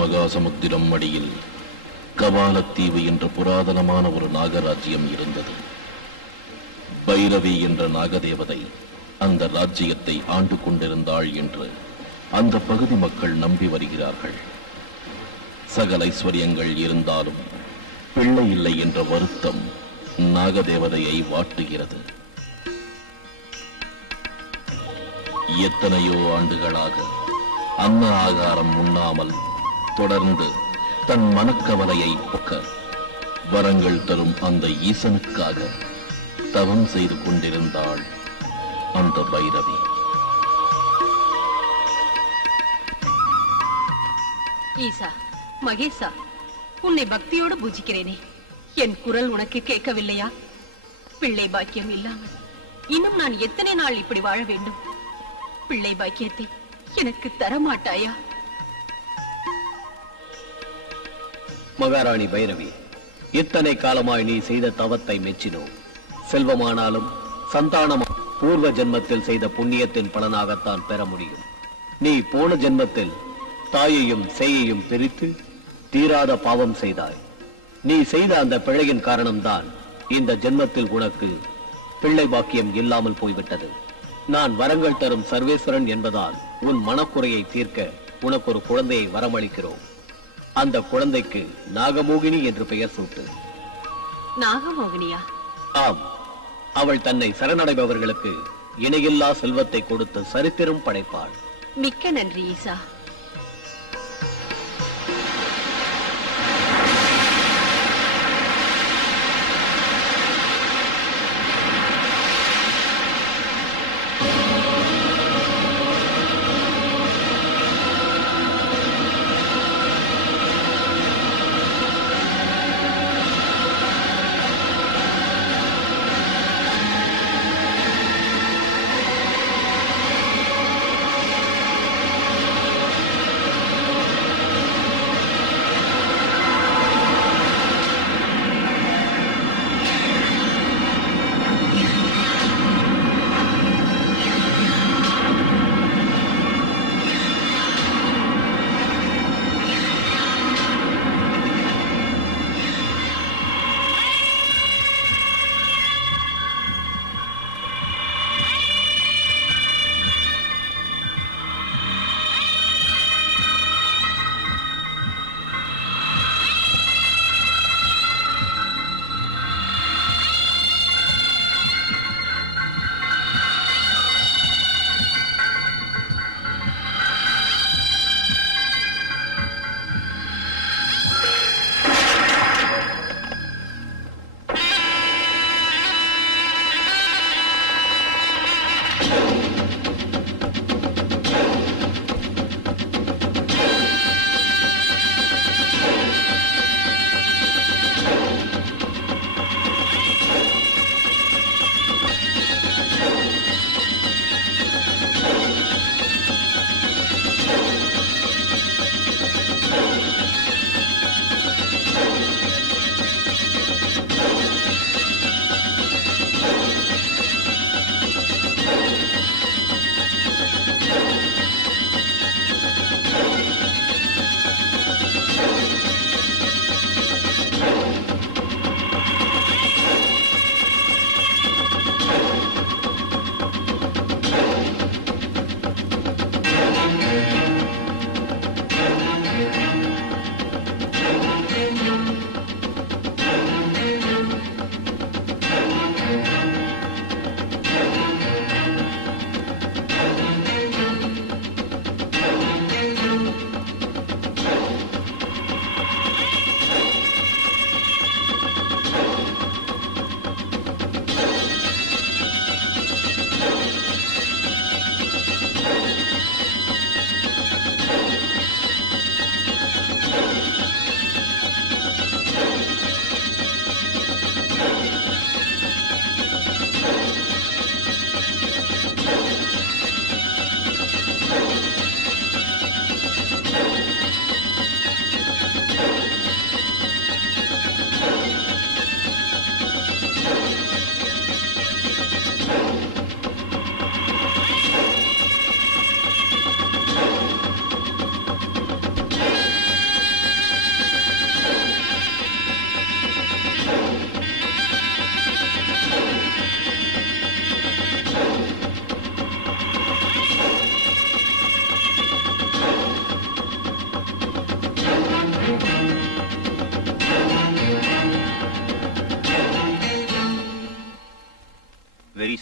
மகாசமுத்திரம் அடியில் கபாலத்தீவு என்ற புராதனமான ஒரு நாகராஜ்யம் இருந்தது. பைரவி என்ற நாகதேவதை அந்த ராஜ்யத்தை ஆண்டு கொண்டிருந்தாள் என்று அந்த பகுதி மக்கள் நம்பி வருகிறார்கள். சகல ஐஸ்வர்யங்கள் இருந்தாலும் பிள்ளை இல்லை என்ற வருத்தம் நாகதேவதையை வாட்டுகிறது. எத்தனையோ ஆண்டுகளாக அன்ன ஆகாரம் உண்ணாமல் தொடர்ந்து தன் மனக்கவலையை போக்க வரங்கள் தரும் அந்த ஈசனுக்காக தவம் செய்து கொண்டிருந்தாள் அந்த பைரவி. ஈசா, மகேசா, உன்னை பக்தியோடு பூஜிக்கிறேனே, என் குரல் உனக்கு கேட்கவில்லையா? பிள்ளை பாக்கியம் இல்லாமல் இன்னும் நான் எத்தனை நாள் இப்படி வாழ வேண்டும்? பிள்ளை பாக்கியத்தை எனக்கு தரமாட்டாயா? மகாராணி பைரவி, இத்தனை காலமாய் நீ செய்த தவத்தை மெச்சினோம். செல்வமானாலும் சந்தானம் பூர்வ ஜென்மத்தில் செய்த புண்ணியத்தின் பலனாகத்தான் பெற முடியும். நீ போன ஜென்மத்தில் தாயையும் சேயையும் பிரித்து தீராத பாவம் செய்தாய். நீ செய்த அந்த பிழையின் காரணம்தான் இந்த ஜென்மத்தில் உனக்கு பிள்ளை பாக்கியம் இல்லாமல் போய்விட்டது. நான் வரங்கள் தரும் சர்வேஸ்வரன் என்பதால் உன் மனக்குறையை தீர்க்க உனக்கு ஒரு குழந்தையை வரமளிக்கிறோம். அந்த குழந்தைக்கு நாகமோகினி என்று பெயர் சூட்டு. நாகமோகினியா? ஆம், அவள் தன்னை சரணடைபவர்களுக்கு இணையில்லா செல்வத்தை கொடுத்து சரித்திரம் படைப்பாள். மிக்க நன்றி ஈசா.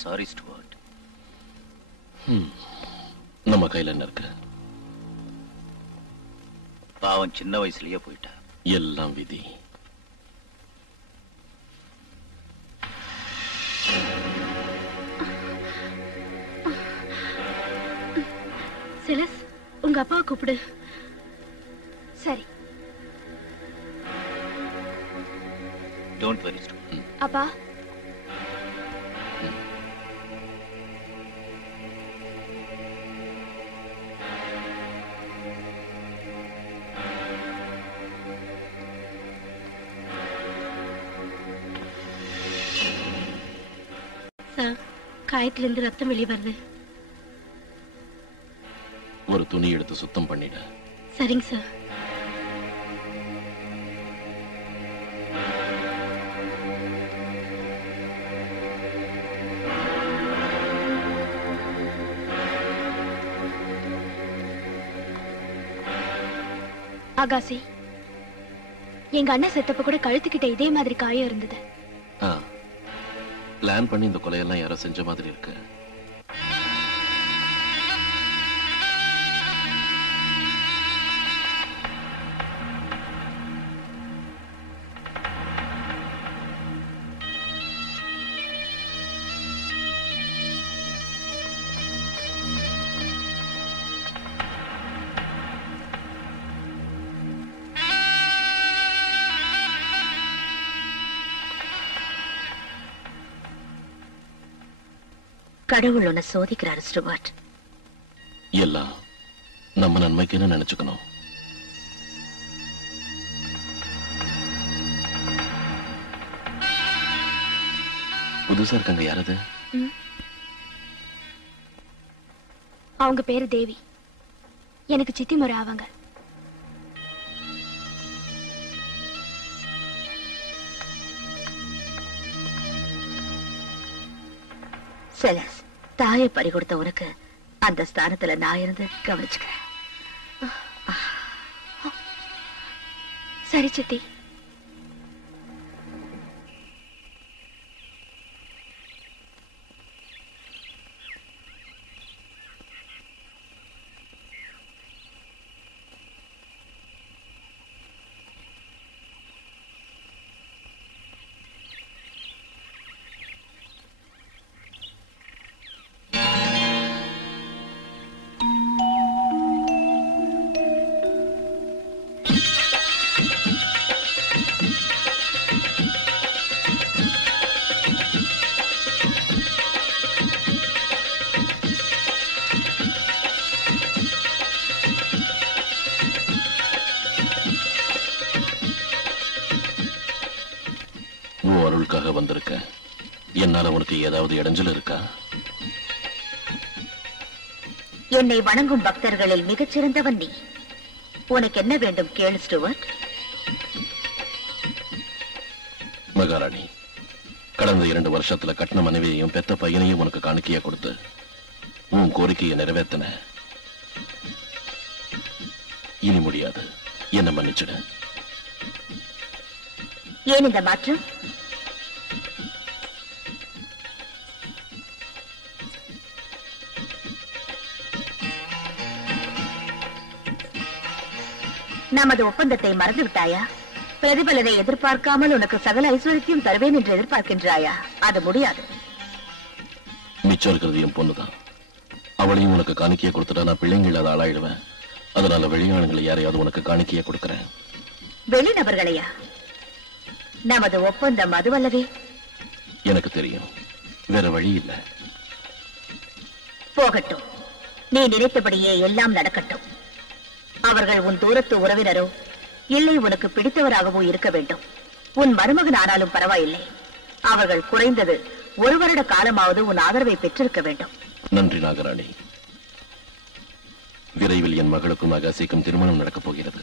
Sorry Stuart. நம்ம கையில என்ன இருக்கு? பாவம் சின்ன வயசுலயே போயிட்டா. எல்லாம் விதி. செலஸ், உங்க அப்பாவை கூப்பிடு. சரி. Don't worry Stuart. அப்பா, காயத்துல இருந்து ரத்தம் வெளியே வருது. ஒரு துணி எடுத்து சுத்தம் பண்ணிட. சரிங்க சார். ஆகாசி, எங்க அண்ணன் செத்தப்ப கூட கழுத்துக்கிட்ட இதே மாதிரி காயம் இருந்தது. பிளான் பண்ணி இந்த கொலையெல்லாம் யாரோ செஞ்ச மாதிரி இருக்கு. கடவுள் உன்னை சோதிக்கிறாரு ஸ்டுவர்ட். எல்லாம் நம்ம நன்மைக்குன்னு நினைச்சுக்கணும். புதுசா இருக்காங்க. யாரது? அவங்க பேரு தேவி. எனக்கு சித்தி முறை ஆவாங்க. செலஸ், தாயை பறி கொடுத்த உனக்கு அந்த ஸ்தானத்துல நான் இருந்து கவனிச்சுக்கிறேன். சரி சித்தி. அருளுக்காக வந்திருக்க. என்னால உனக்கு ஏதாவது இடைஞ்சல் இருக்கா? என்னை வணங்கும் பக்தர்களில் மிகச்சிறந்தவன் நீ. உனக்கு என்ன வேண்டும் கேளு ஸ்டுவர்ட். மகாராணி, கடந்த 2 வருஷத்துல கட்டின மனைவியையும் பெத்த பையனையும் உனக்கு காணிக்கையா கொடுத்து உன் கோரிக்கையை நிறைவேற்றின. இனி முடியாது. என்ன மன்னிச்சிடு. ஏன் இந்த மாற்றம்? நமது ஒப்பந்தத்தை மறந்து விட்டாயா? பிரதிபலனை எதிர்பார்க்காமல் உனக்கு சகல ஐஸ்வர்யத்தையும் தருவேன் என்று எதிர்பார்க்கின்றாயா? அது முடியாது. மிச்சம் இருக்கிறது என் பொண்ணுதான். அவளையும் உனக்கு காணிக்கையை கொடுத்துட்டா நான் பிள்ளைங்க இல்லாத ஆளாயிடுவேன். அதனால வெளியாளுங்களை யாரையாவது உனக்கு காணிக்கையை கொடுக்கிறேன். வெளிநபர்களையா? நமது ஒப்பந்தம் அதுவல்லவே. எனக்கு தெரியும். வேற வழி இல்ல. போகட்டும். நீ நினைத்தபடியே எல்லாம் நடக்கட்டும். அவர்கள் உன் தூரத்து உறவினரோ இல்லை உனக்கு பிடித்தவராகவோ இருக்க வேண்டும். உன் மருமகன் ஆனாலும் பரவாயில்லை. அவர்கள் குறைந்தது 1 வருட காலமாவது உன் ஆதரவை பெற்றிருக்க வேண்டும். நன்றி நாகராணி. விரைவில் என் மகளுக்கும் அகாசிக்கும் திருமணம் நடக்கப் போகிறது.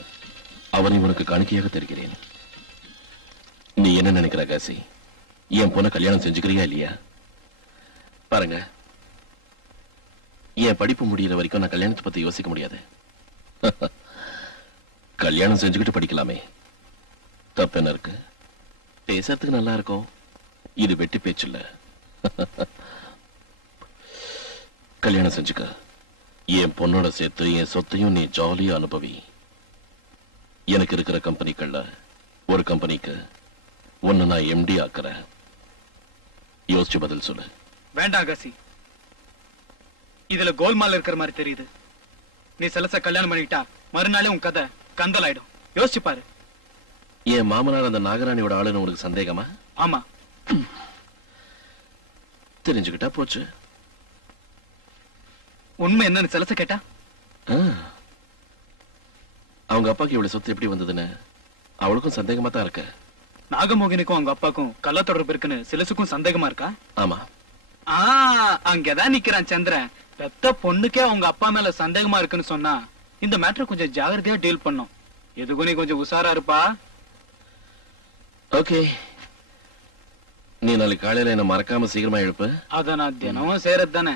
அவனை உனக்கு காணிக்கையாக தருகிறேன். நீ என்ன நினைக்கிற அகாசி? என் பொண்ணை கல்யாணம் செஞ்சுக்கிறியா இல்லையா? பாருங்க, என் படிப்பு முடிகிற வரைக்கும் நான் கல்யாணத்தை பத்தி யோசிக்க முடியாது. கல்யாணம் செஞ்சுக்கிட்டு படிக்கலாமே, தப்பு என்ன இருக்கு? பேசுறதுக்கு நல்லா இருக்கும். இது வெட்டி பேச்சு இல்ல. கல்யாணம் செஞ்சுக்க. என் பொண்ணோட சேர்த்து என் சொத்தையும் நீ ஜாலியா அனுபவி. எனக்கு இருக்கிற கம்பெனிகள்ல ஒரு கம்பெனிக்கு ஒன்னு நான் எம்டி ஆக்குறேன். யோசிச்சு பதில் சொல்லு. வேண்டாம் காசி, இதுல கோல்மால் இருக்கிற மாதிரி தெரியுது. நீ செலச கல்யாணம் பண்ணிட்டா மறுநாளே உன் கதை கந்தலாயிடும். யோசிச்சு பாரு. என் மாமனார் அந்த நாகராணியோட ஆளுன்னு உனக்கு சந்தேகமா? ஆமா. தெரிஞ்சுக்கிட்டா போச்சு. உண்மை என்னன்னு செலச கேட்டா அவங்க அப்பாக்கு இவ்வளவு சொத்து எப்படி வந்ததுன்னு அவளுக்கும் சந்தேகமா தான் இருக்க. நாகமோகினிக்கும் அவங்க அப்பாக்கும் கள்ள தொடர்பு இருக்குன்னு சிலசுக்கும் சந்தேகமா இருக்கா? ஆமா. அங்கதான் நிக்கிறான் சந்திரன். பெத்த பொண்ணுக்கே அவங்க அப்பா மேல சந்தேகமா இருக்குன்னு சொன்னா இந்த மேட்டர் கொஞ்சம் ஜாகிரதையா டீல் பண்ணும். எதுக்கும் நீ கொஞ்சம் உஷாரா இருப்பா. ஓகே, நீ நாளைக்கு காலையில என்ன மறக்காம சீக்கிரமா எழுப்பு. அத நான் தினமும் செய்யறது தானே.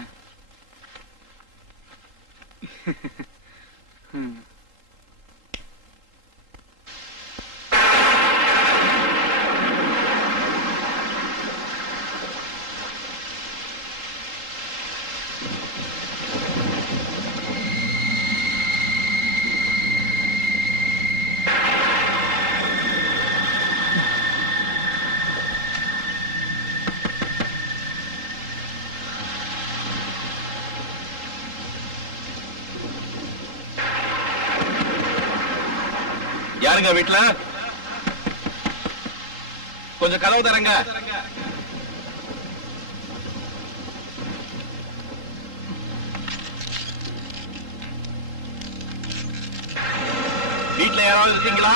யாருங்க வீட்டுல? கொஞ்சம் கதவு தரங்க. வீட்டுல யாராவது இருக்கீங்களா?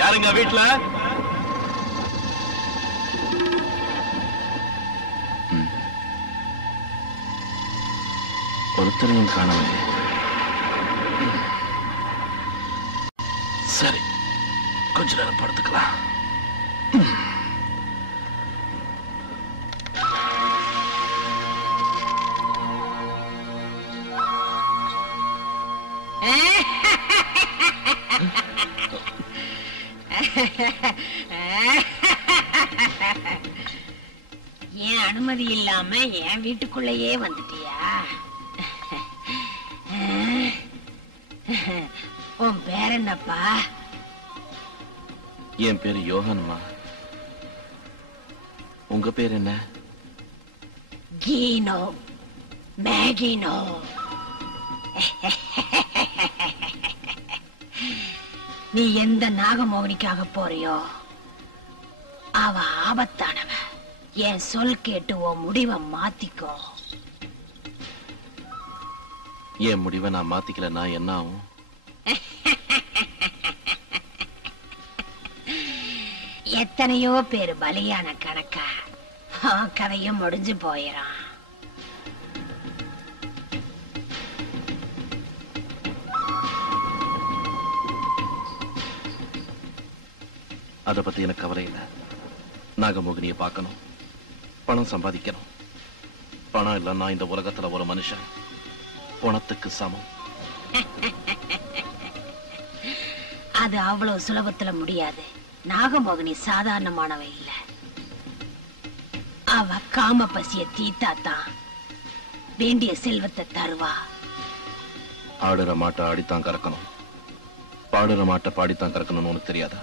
யாருங்க வீட்டுல? ஒருத்தரையும் காணவில்லை. சரி, கொஞ்ச நேரம் படுத்துக்கலாம். ஏன் அனுமதி இல்லாம என் வீட்டுக்குள்ளேயே வந்துட்டியா? உன் பேர் என்னப்பா? என் பேரு யோகான்மா. உங்க பேர் என்ன? கீனோ மேகினோ. நீ எந்த நாகமோகினிக்காக போறியோ அவ ஆபத்தானவ. என் சொல் கேட்டு உன் முடிவை மாத்திக்கோ. என் முடிவை நான் மாத்திக்கலன்னா என்ன ஆகும்? எத்தனையோ பேர் பலியான கணக்கா கதையும் முடிஞ்சு போயிடும். அதை பத்தி எனக்கு கவலை இல்லை. நாகமோகினியை பார்க்கணும், பணம் சம்பாதிக்கணும். பணம் இல்லைன்னா இந்த உலகத்துல ஒரு மனுஷன் பணத்துக்கு சமம். அது அவ்வளவு சுலபத்துல முடியாது. நாகமோகினி சாதாரணமானவ இல்ல. அவ காம பசிய தீத்தாத்தான் வேண்டிய செல்வத்தை தருவா. ஆடுற மாட்டை ஆடித்தான் கறக்கணும், பாடுற மாட்டை பாடித்தான் கறக்கணும்னு உனக்கு தெரியாதா?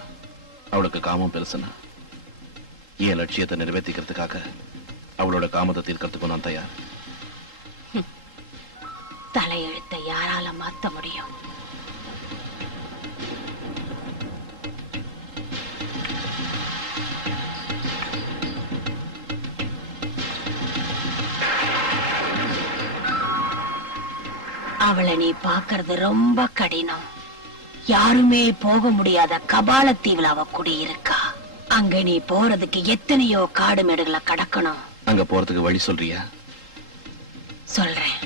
அவளுக்கு காமம் பெருசுன்னா என் லட்சியத்தை நிறைவேற்றிக்கிறதுக்காக அவளோட காமத்தை தீர்க்கறதுக்கும் நான் தயார். தலையெழுத்தை யாரால மாத்த முடியும்? அவளை நீ பாக்குறது ரொம்ப கடினம். யாருமே போக முடியாத கபாலத்தீவுல அவ குடியிருக்கா. அங்க நீ போறதுக்கு எத்தனையோ காடு மேடுகளை கடக்கணும். அங்க போறதுக்கு வழி சொல்றியா? சொல்றேன்.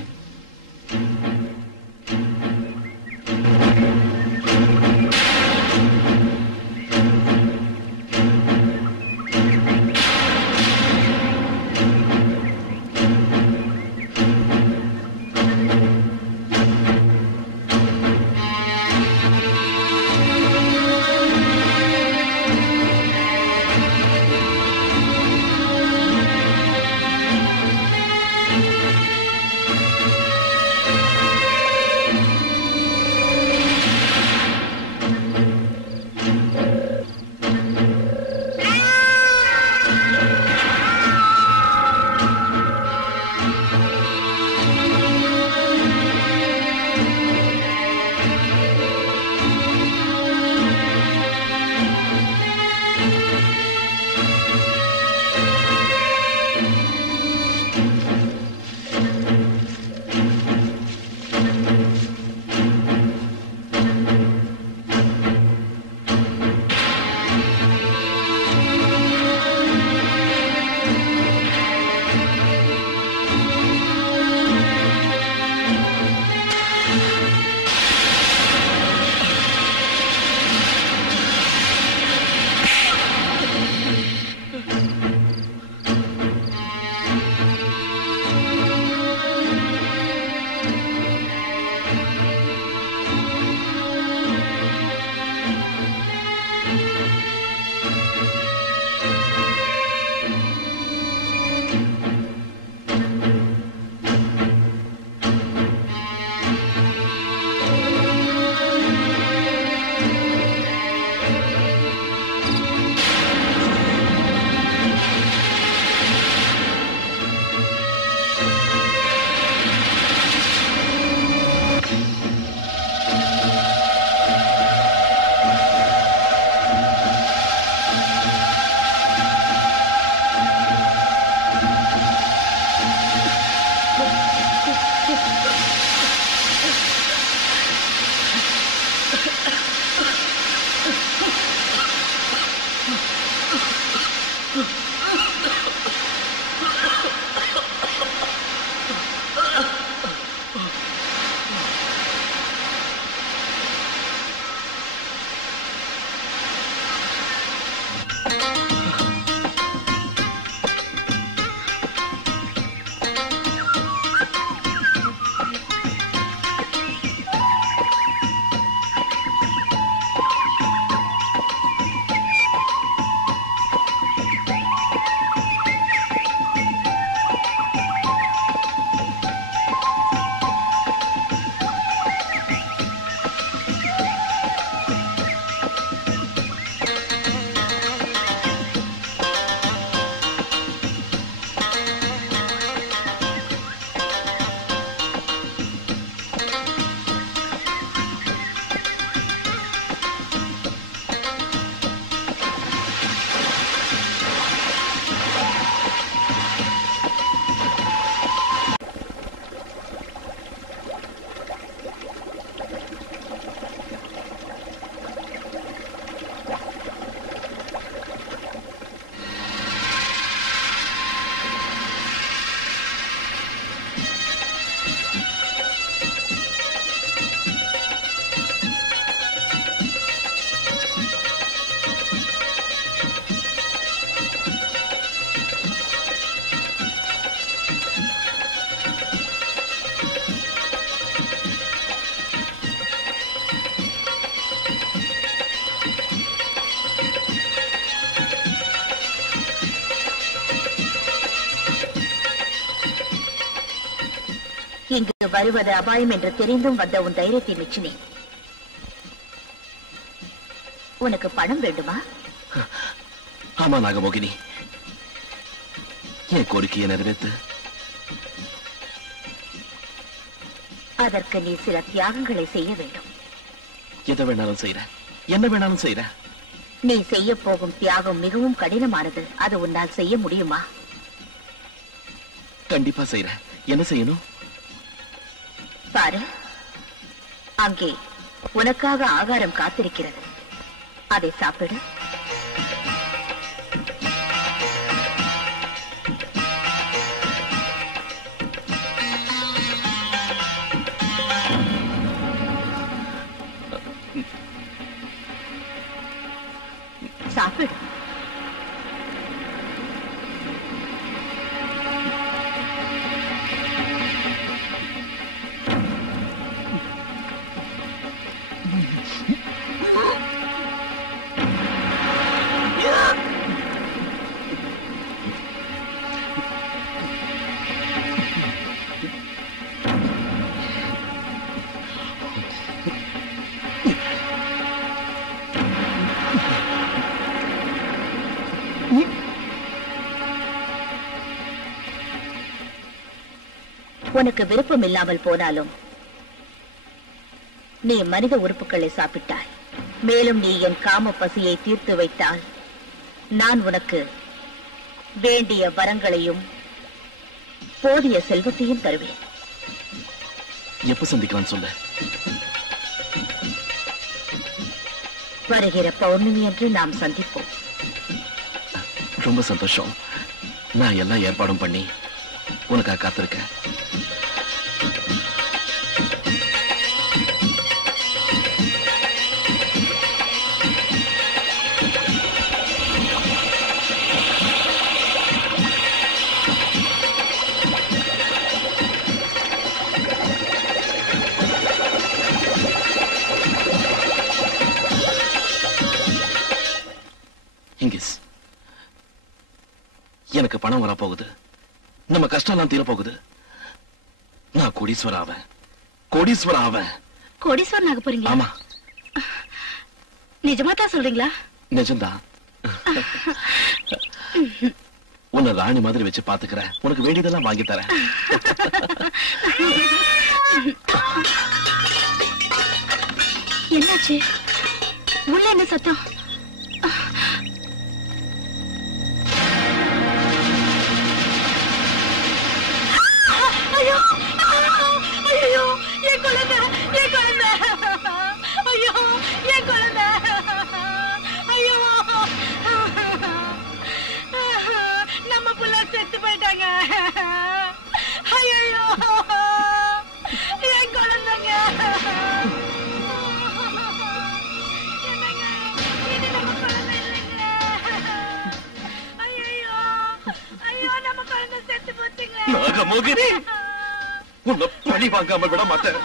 இங்கு வருவது அபாயம் என்று தெரிந்தும் வந்த உன் தைரியத்தை மெச்சினேன். உனக்கு பணம் வேண்டுமா? ஆமா நாகமோகினி, என் கோரிக்கையை நிறைவேற்று. அதற்கு நீ சில தியாகங்களை செய்ய வேண்டும். எதை வேணாலும் செய்யற, என்ன வேணாலும் செய்யற. நீ செய்ய போகும் தியாகம் மிகவும் கடினமானது. அது உன்னால் செய்ய முடியுமா? கண்டிப்பா செய்யற. என்ன செய்யணும்? பாரு, அங்கே உனக்காக ஆகாரம் காத்திருக்கிறது. அதை சாப்பிடு. சாப்பிடு. உனக்கு விருப்பம் இல்லாமல் போனாலும் நீ மனித உறுப்புகளை சாப்பிட்டாய். மேலும் நீ என் காம பசியை தீர்த்து வைத்தால் நான் உனக்கு வேண்டிய வரங்களையும் போதிய செல்வத்தையும் தருவேன். எப்ப சந்திக்கலாம் சொல்ல? வருகிற பௌர்ணமி என்று நாம் சந்திப்போம். ரொம்ப சந்தோஷம். நான் எல்லா ஏற்பாடும் பண்ணி உனக்காக காத்திருக்கேன். எனக்கு பணம் வரப்போகுது. நம்ம கஷ்டம் எல்லாம் தீர போகுது. நான் கோடீஸ்வர ஆவேன். கோடீஸ்வர ஆவேன். கோடீஸ்வரன் ஆக போறீங்களா? ஆமா. நிஜமா தான் சொல்றீங்களா? நிஜம்தான். உன்னை ராணி மாதிரி வச்சு பாத்துக்கிறேன். உனக்கு வேண்டியதெல்லாம் வாங்கி தரேன். என்னாச்சு? உள்ள என்ன சத்தம்? ஐயோ ஐயோ, என் குழந்தை, என் குழந்தை, ஐயோ என் குழந்தை, ஐயோ நம்ம புள்ள செத்து போயிட்டாங்க. ஐயோ என் குழந்தைங்க. என்னங்க மோகினி, உன்னை பழி வாங்காம விட மாட்டேன்.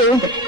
எழுந்துரு.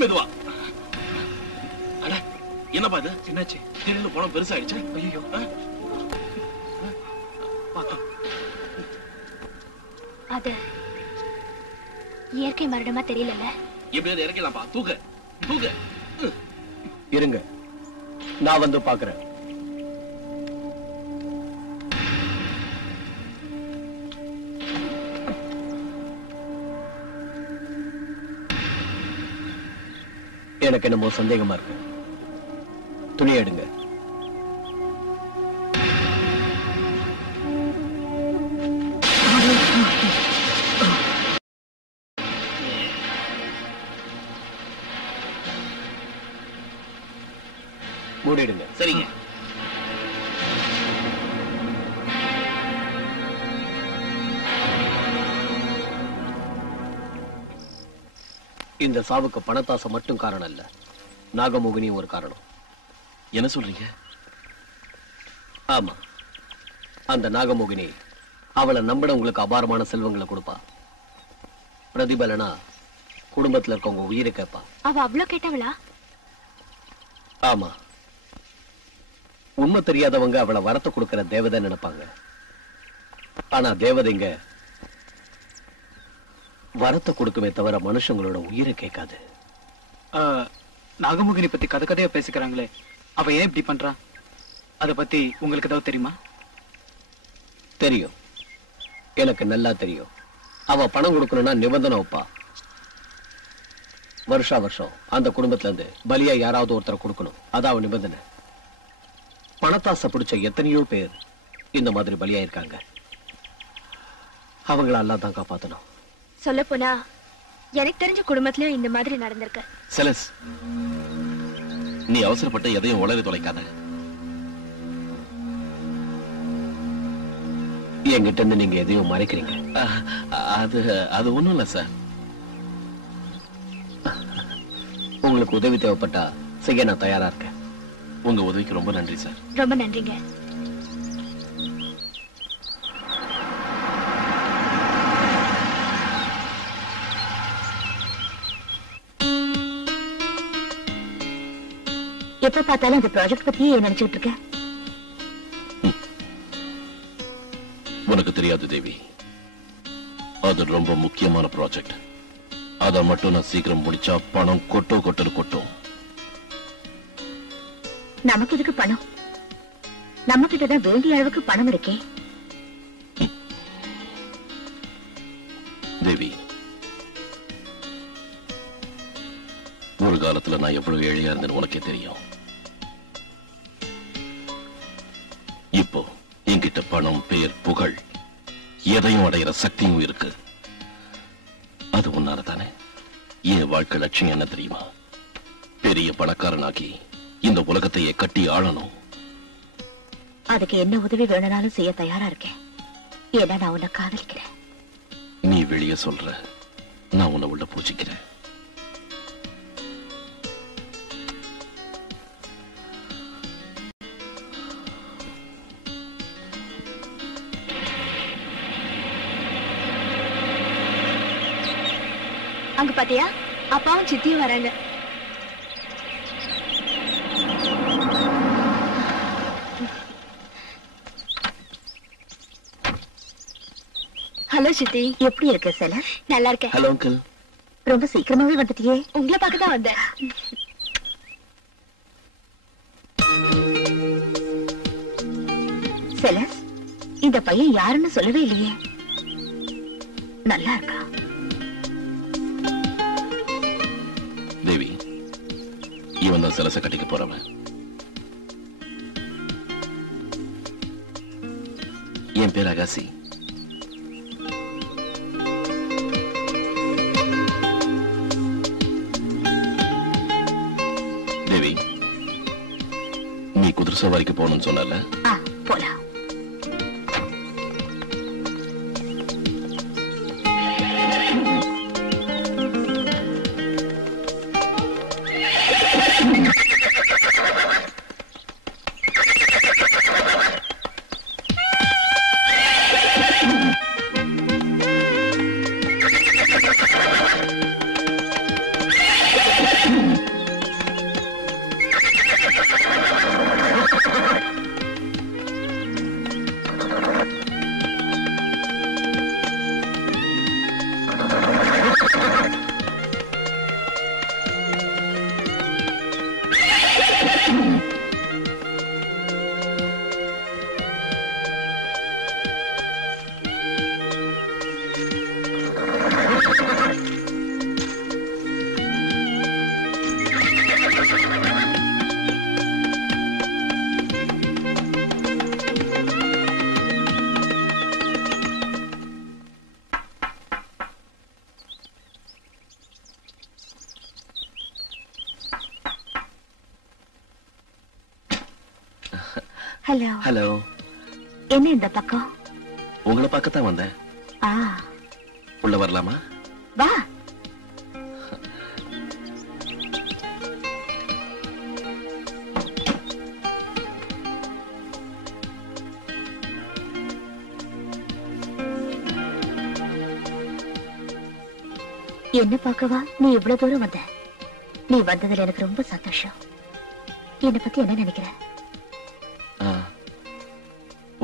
மெதுவா. அட, என்னப்பா இது? என்னாச்சு? திடீர்னு பணம் பெருசாயிடுச்சு. ஐயோ, அது இயற்கை மரணமா தெரியல. எப்படியாவது இறக்கலாம்ப்பா. தூக்க தூக்க. இருங்க, நான் வந்து பாக்குறேன். எனக்கு என்னமோ சந்தேகமா இருக்கு. துணி எடுங்க. மூடிடுங்க. சரிங்க. இந்த சாவுக்கு பணத்தாசை மட்டும் காரணம் இல்ல, நாகமோகினியும் ஒரு காரணம். என்ன சொல்றீங்க? ஆமா, அந்த நாகமோகினி அவளை நம்பினவங்களுக்கு அபாரமான செல்வங்களை கொடுப்பா. பிரதிபலனா குடும்பத்துல இருக்கவங்க உயிரை கேட்பா. அவ அவ்வளவு கேட்டவளா? ஆமா, உண்மை தெரியாதவங்க அவளை வரத்தை கொடுக்கிற தேவதை நினைப்பாங்க. ஆனா தேவதைங்க வரத்தை கொடுக்குமே தவிர மனுஷங்களோட உயிரை கேட்காது. நாகமோகினி பத்தி கதை கதையா பேசிக்கிறாங்களே, அவ ஏன் இப்படி பண்றா? அத பத்தி உங்களுக்கு ஏதாவது தெரியுமா? தெரியும், எனக்கு நல்லா தெரியும். அவ பணம் கொடுக்கணும்னா நிபந்தனை வைப்பா. வருஷா வருஷம் அந்த குடும்பத்துல இருந்து பலியா யாராவது ஒருத்தரை கொடுக்கணும். அதான் அவ நிபந்தனை. பணத்தாசை பிடிச்ச எத்தனையோ பேர் இந்த மாதிரி பலியாயிருக்காங்க. அவங்களெல்லாம் தான் காப்பாத்தணும். சொல்ல போனா எனக்கு தெரிஞ்ச குடும்பத்திலயும் இந்த மாதிரி நடந்திருக்கு. செலஸ், நீ அவசரப்பட்டு எதையும் உளறி தொலைக்காத. என்கிட்ட இருந்து நீங்க எதையும் மறைக்கிறீங்க. அது அது ஒண்ணும் இல்ல சார். உங்களுக்கு உதவி தேவைப்பட்டா செய்ய நான் தயாரா இருக்கேன். உங்க உதவிக்கு ரொம்ப நன்றி சார். ரொம்ப நன்றிங்க. எப்ப பார்த்தாலும் அந்த ப்ராஜெக்ட் பத்தியே நினைச்சிட்டு இருக்க. உனக்கு தெரியாது தேவி, அது ரொம்ப முக்கியமான ப்ராஜெக்ட். அதை மட்டும் நான் சீக்கிரம் முடிச்சா பணம் கொட்டும். நமக்கு இதுக்கு பணம்? நம்ம கிட்டதான் வேண்டிய அளவுக்கு பணம் இருக்கே. தேவி, ஒரு காலத்துல நான் எவ்வளவு ஏழையா இருந்தேன்னு உனக்கே தெரியும். இப்போ என்கிட்ட பணம், பேர், புகழ் எதையும் அடையிற சக்தியும் இருக்கு. அது உன்னால தானே. என் வாழ்க்கை லட்சியம் என்ன தெரியுமா? பெரிய பணக்காரனாகி இந்த உலகத்தையே கட்டி ஆளணும். அதுக்கு என்ன உதவி வேணும்னாலும் செய்ய தயாரா இருக்கேன். ஏன்னா நான் உன்னை காதலிக்கிறேன். நீ வெளியே சொல்ற, நான் உன்னை உள்ள பூஜிக்கிறேன். அங்க பாத்தியா, அப்பாவும் சித்தியும் வராங்க. ஹலோ சித்தி, எப்படி இருக்க செல? நல்லா இருக்கேன். Hello uncle. ரொம்ப சீக்கிரமாவே வந்துட்டியே. உங்களை பார்க்க தான் வந்தேன். செலஸ், இந்த பையன் யாருன்னு சொல்லவே இல்லையே. நல்லா இருக்கா? தேவி, இவன் தான் செலச கட்டிக்க போறவன். என் பேர் அகாசி. தேவி, நீ குதிரை சவாரிக்கு போகணும்னு சொன்னல? போலாம். ஹலோ. ஹலோ. என்ன இந்த பக்கம்? உங்களை பார்க்கத்தான் வந்தேன். உள்ள வரலாமா? வா. என்ன பார்க்கவா நீ இவ்வளவு தூரம் வந்த? நீ வந்ததுல எனக்கு ரொம்ப சந்தோஷம். என்னை பத்தி என்ன நினைக்கிற?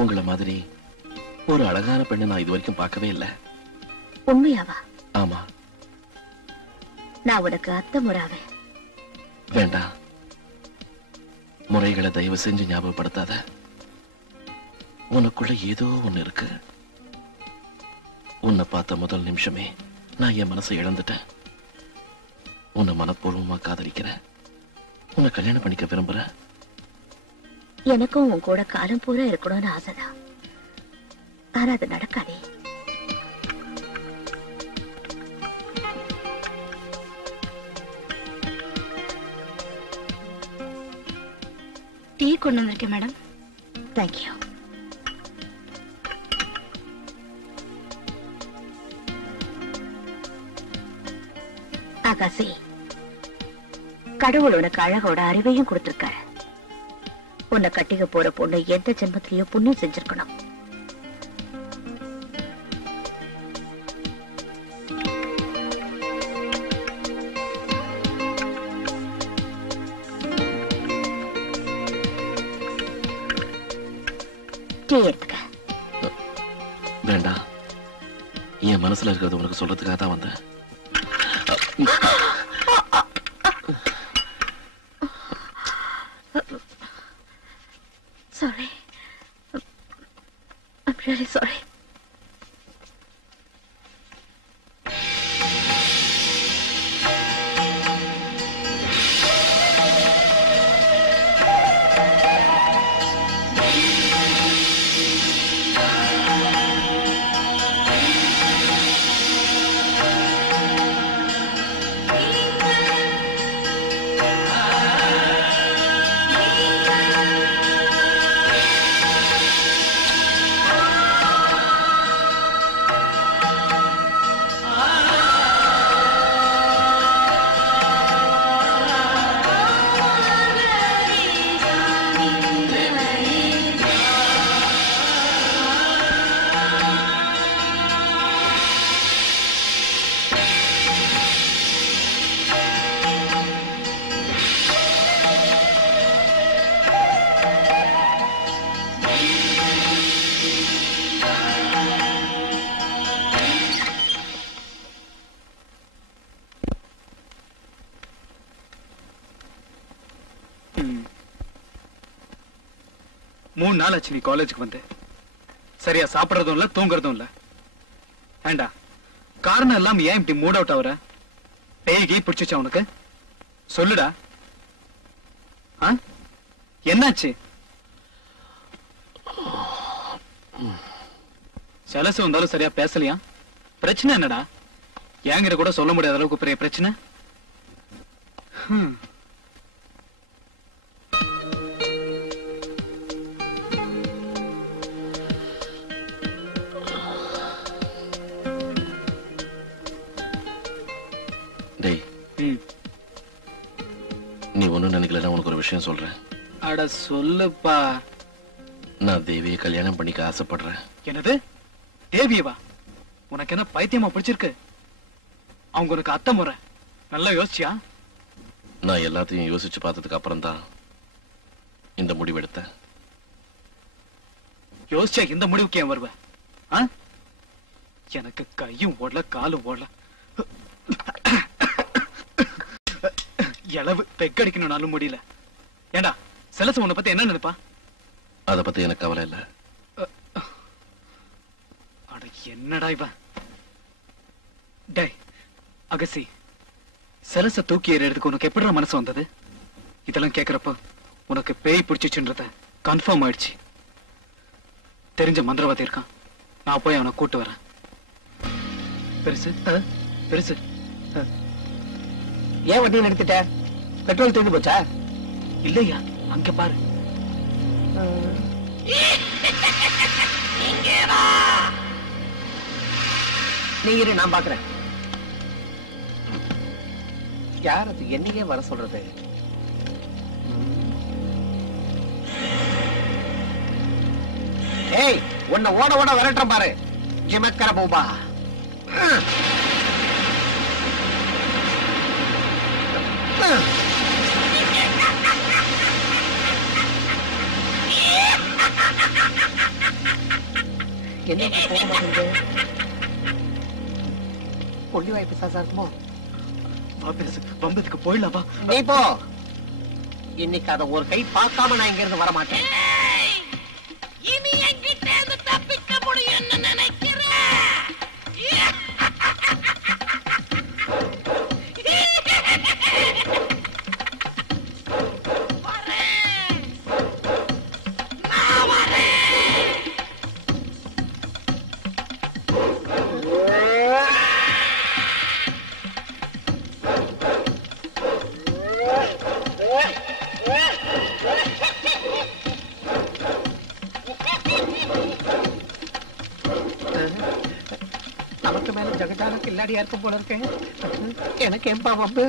உங்களை மாதிரி ஒரு அழகான பெண்ணை நான் இது வரைக்கும் பார்க்கவே இல்லை. உண்மையாவா? ஆமா. நான் உனக்கு அத்தை முறாவே. வேண்டாம், முறைகளை தயவு செஞ்சு ஞாபகப்படுத்தாத. உனக்குள்ள ஏதோ ஒண்ணு இருக்கு. உன்னை பார்த்த முதல் நிமிஷமே நான் என் மனசை இழந்துட்டேன். உன்னை மனப்பூர்வமா காதலிக்கிறேன். உன்னை கல்யாணம் பண்ணிக்க விரும்புறேன். எனக்கும் உன் கூட காலம் பூரா இருக்கணும்னு ஆசைதான். ஆனா அது நடக்காதே. டீ கொண்டு வந்திருக்கேன் மேடம். தேங்க்யூ. ஆகாசி, கடவுள் உனக்கு அழகோட அறிவையும் கொடுத்திருக்காரு. உன்னை கட்டிக்க போற பொண்ணு எந்த ஜென்மத்திலயோ புண்ணியம் செஞ்சிருக்கணும். டீ எடுத்துக்க. வேண்டாம், என் மனசுல இருக்கிறது உனக்கு சொல்றதுக்காக தான் வந்தேன். Sorry. I'm really sorry. மூணு நாள் ஆச்சு நீ காலேஜுக்கு வந்து. சரியா சாப்பிடுறதும் இல்ல, தூங்குறதும் இல்ல. ஏண்டா, காரணம் எல்லாம் ஏன் இப்படி மூட் அவுட் ஆகுற? பேய்கி பிடிச்சிச்சா உனக்கு? சொல்லுடா. என்னாச்சு? சலசு வந்தாலும் சரியா பேசலையா? பிரச்சனை என்னடா? என்கிட்ட கூட சொல்ல முடியாத அளவுக்கு பெரிய பிரச்சனை. நீ ஒண்ணும் நினைக்கல, உனக்கு ஒரு விஷயம் சொல்றேன். அட சொல்லுப்பா. நான் தேவியை கல்யாணம் பண்ணிக்க ஆசைப்படுறேன். என்னது? தேவியவா? உனக்கு என்ன பைத்தியமா பிடிச்சிருக்கு? அவங்க உனக்கு அத்தை முறை. நல்லா யோசிச்சியா? நான் எல்லாத்தையும் யோசிச்சு பார்த்ததுக்கு அப்புறம் தான் இந்த முடிவு எடுத்தேன். யோசிச்சா இந்த முடிவுக்கு ஏன் வருவ? எனக்கு கையும் ஓடல, காலும் ஓடல. எளவு பெக்கடிக்கணும்னாலும் முடியல. ஏண்டா, செலசு உன்னை பத்தி என்ன நினைப்பா? அத பத்தி எனக்கு கவலை இல்ல. அட என்னடா இவன்? டேய் அகசி, செலச தூக்கி எறியறதுக்கு உனக்கு எப்படிடா மனசு வந்தது? இதெல்லாம் கேக்குறப்ப உனக்கு பேய் பிடிச்சிச்சுன்றத கன்ஃபார்ம் ஆயிடுச்சு. தெரிஞ்ச மந்திரவாதி இருக்கான், நான் போய் அவனை கூட்டு வரேன். பெருசு பெருசு, ஏன் வண்டியை நிறுத்திட்ட? பெட்ரோல் தீர்ந்து போச்சா? இல்லையா, அங்க பாரு. நீ இரு, நான் பாக்குறேன். யார் அது? என்னையே வர சொல்றது? ஏய், உன்னை ஓட ஓட விரட்டுறேன் பாரு, ஜிமக்கர பூபா. என்ன போக மாட்டேங்குது? கொள்ளி வாய்ப்பு சாசா இருக்குமோ? பம்பத்துக்கு போயிடலாப்பா. நீ போ. இன்னைக்கு அத ஒரு கை பார்க்காம நான் இங்க இருந்து வர மாட்டேன். இனி என்கிட்ட இருந்து தப்பிக்க முடியும்னு நினைக்கிறேன். நான் வரேன். நமக்கு மேல ஜகஜான கில்லாடியா இருக்கும் போல இருக்கேன். எனக்கு ஏன்பா வம்பு?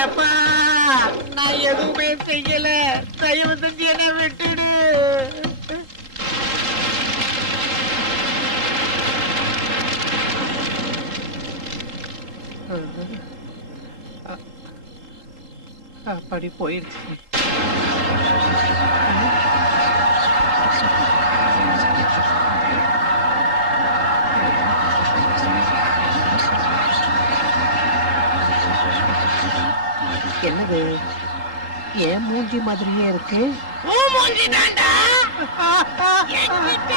ஏப்பா, நான் எதுவுமே செய்யல, தயவு செஞ்சு என்ன விட்டுடு. அப்படி போயிடுச்சு. என்னது? ஏன் மூஞ்சி மாதிரியே இருக்கு? மூஞ்சி தாண்டா. என்கிட்ட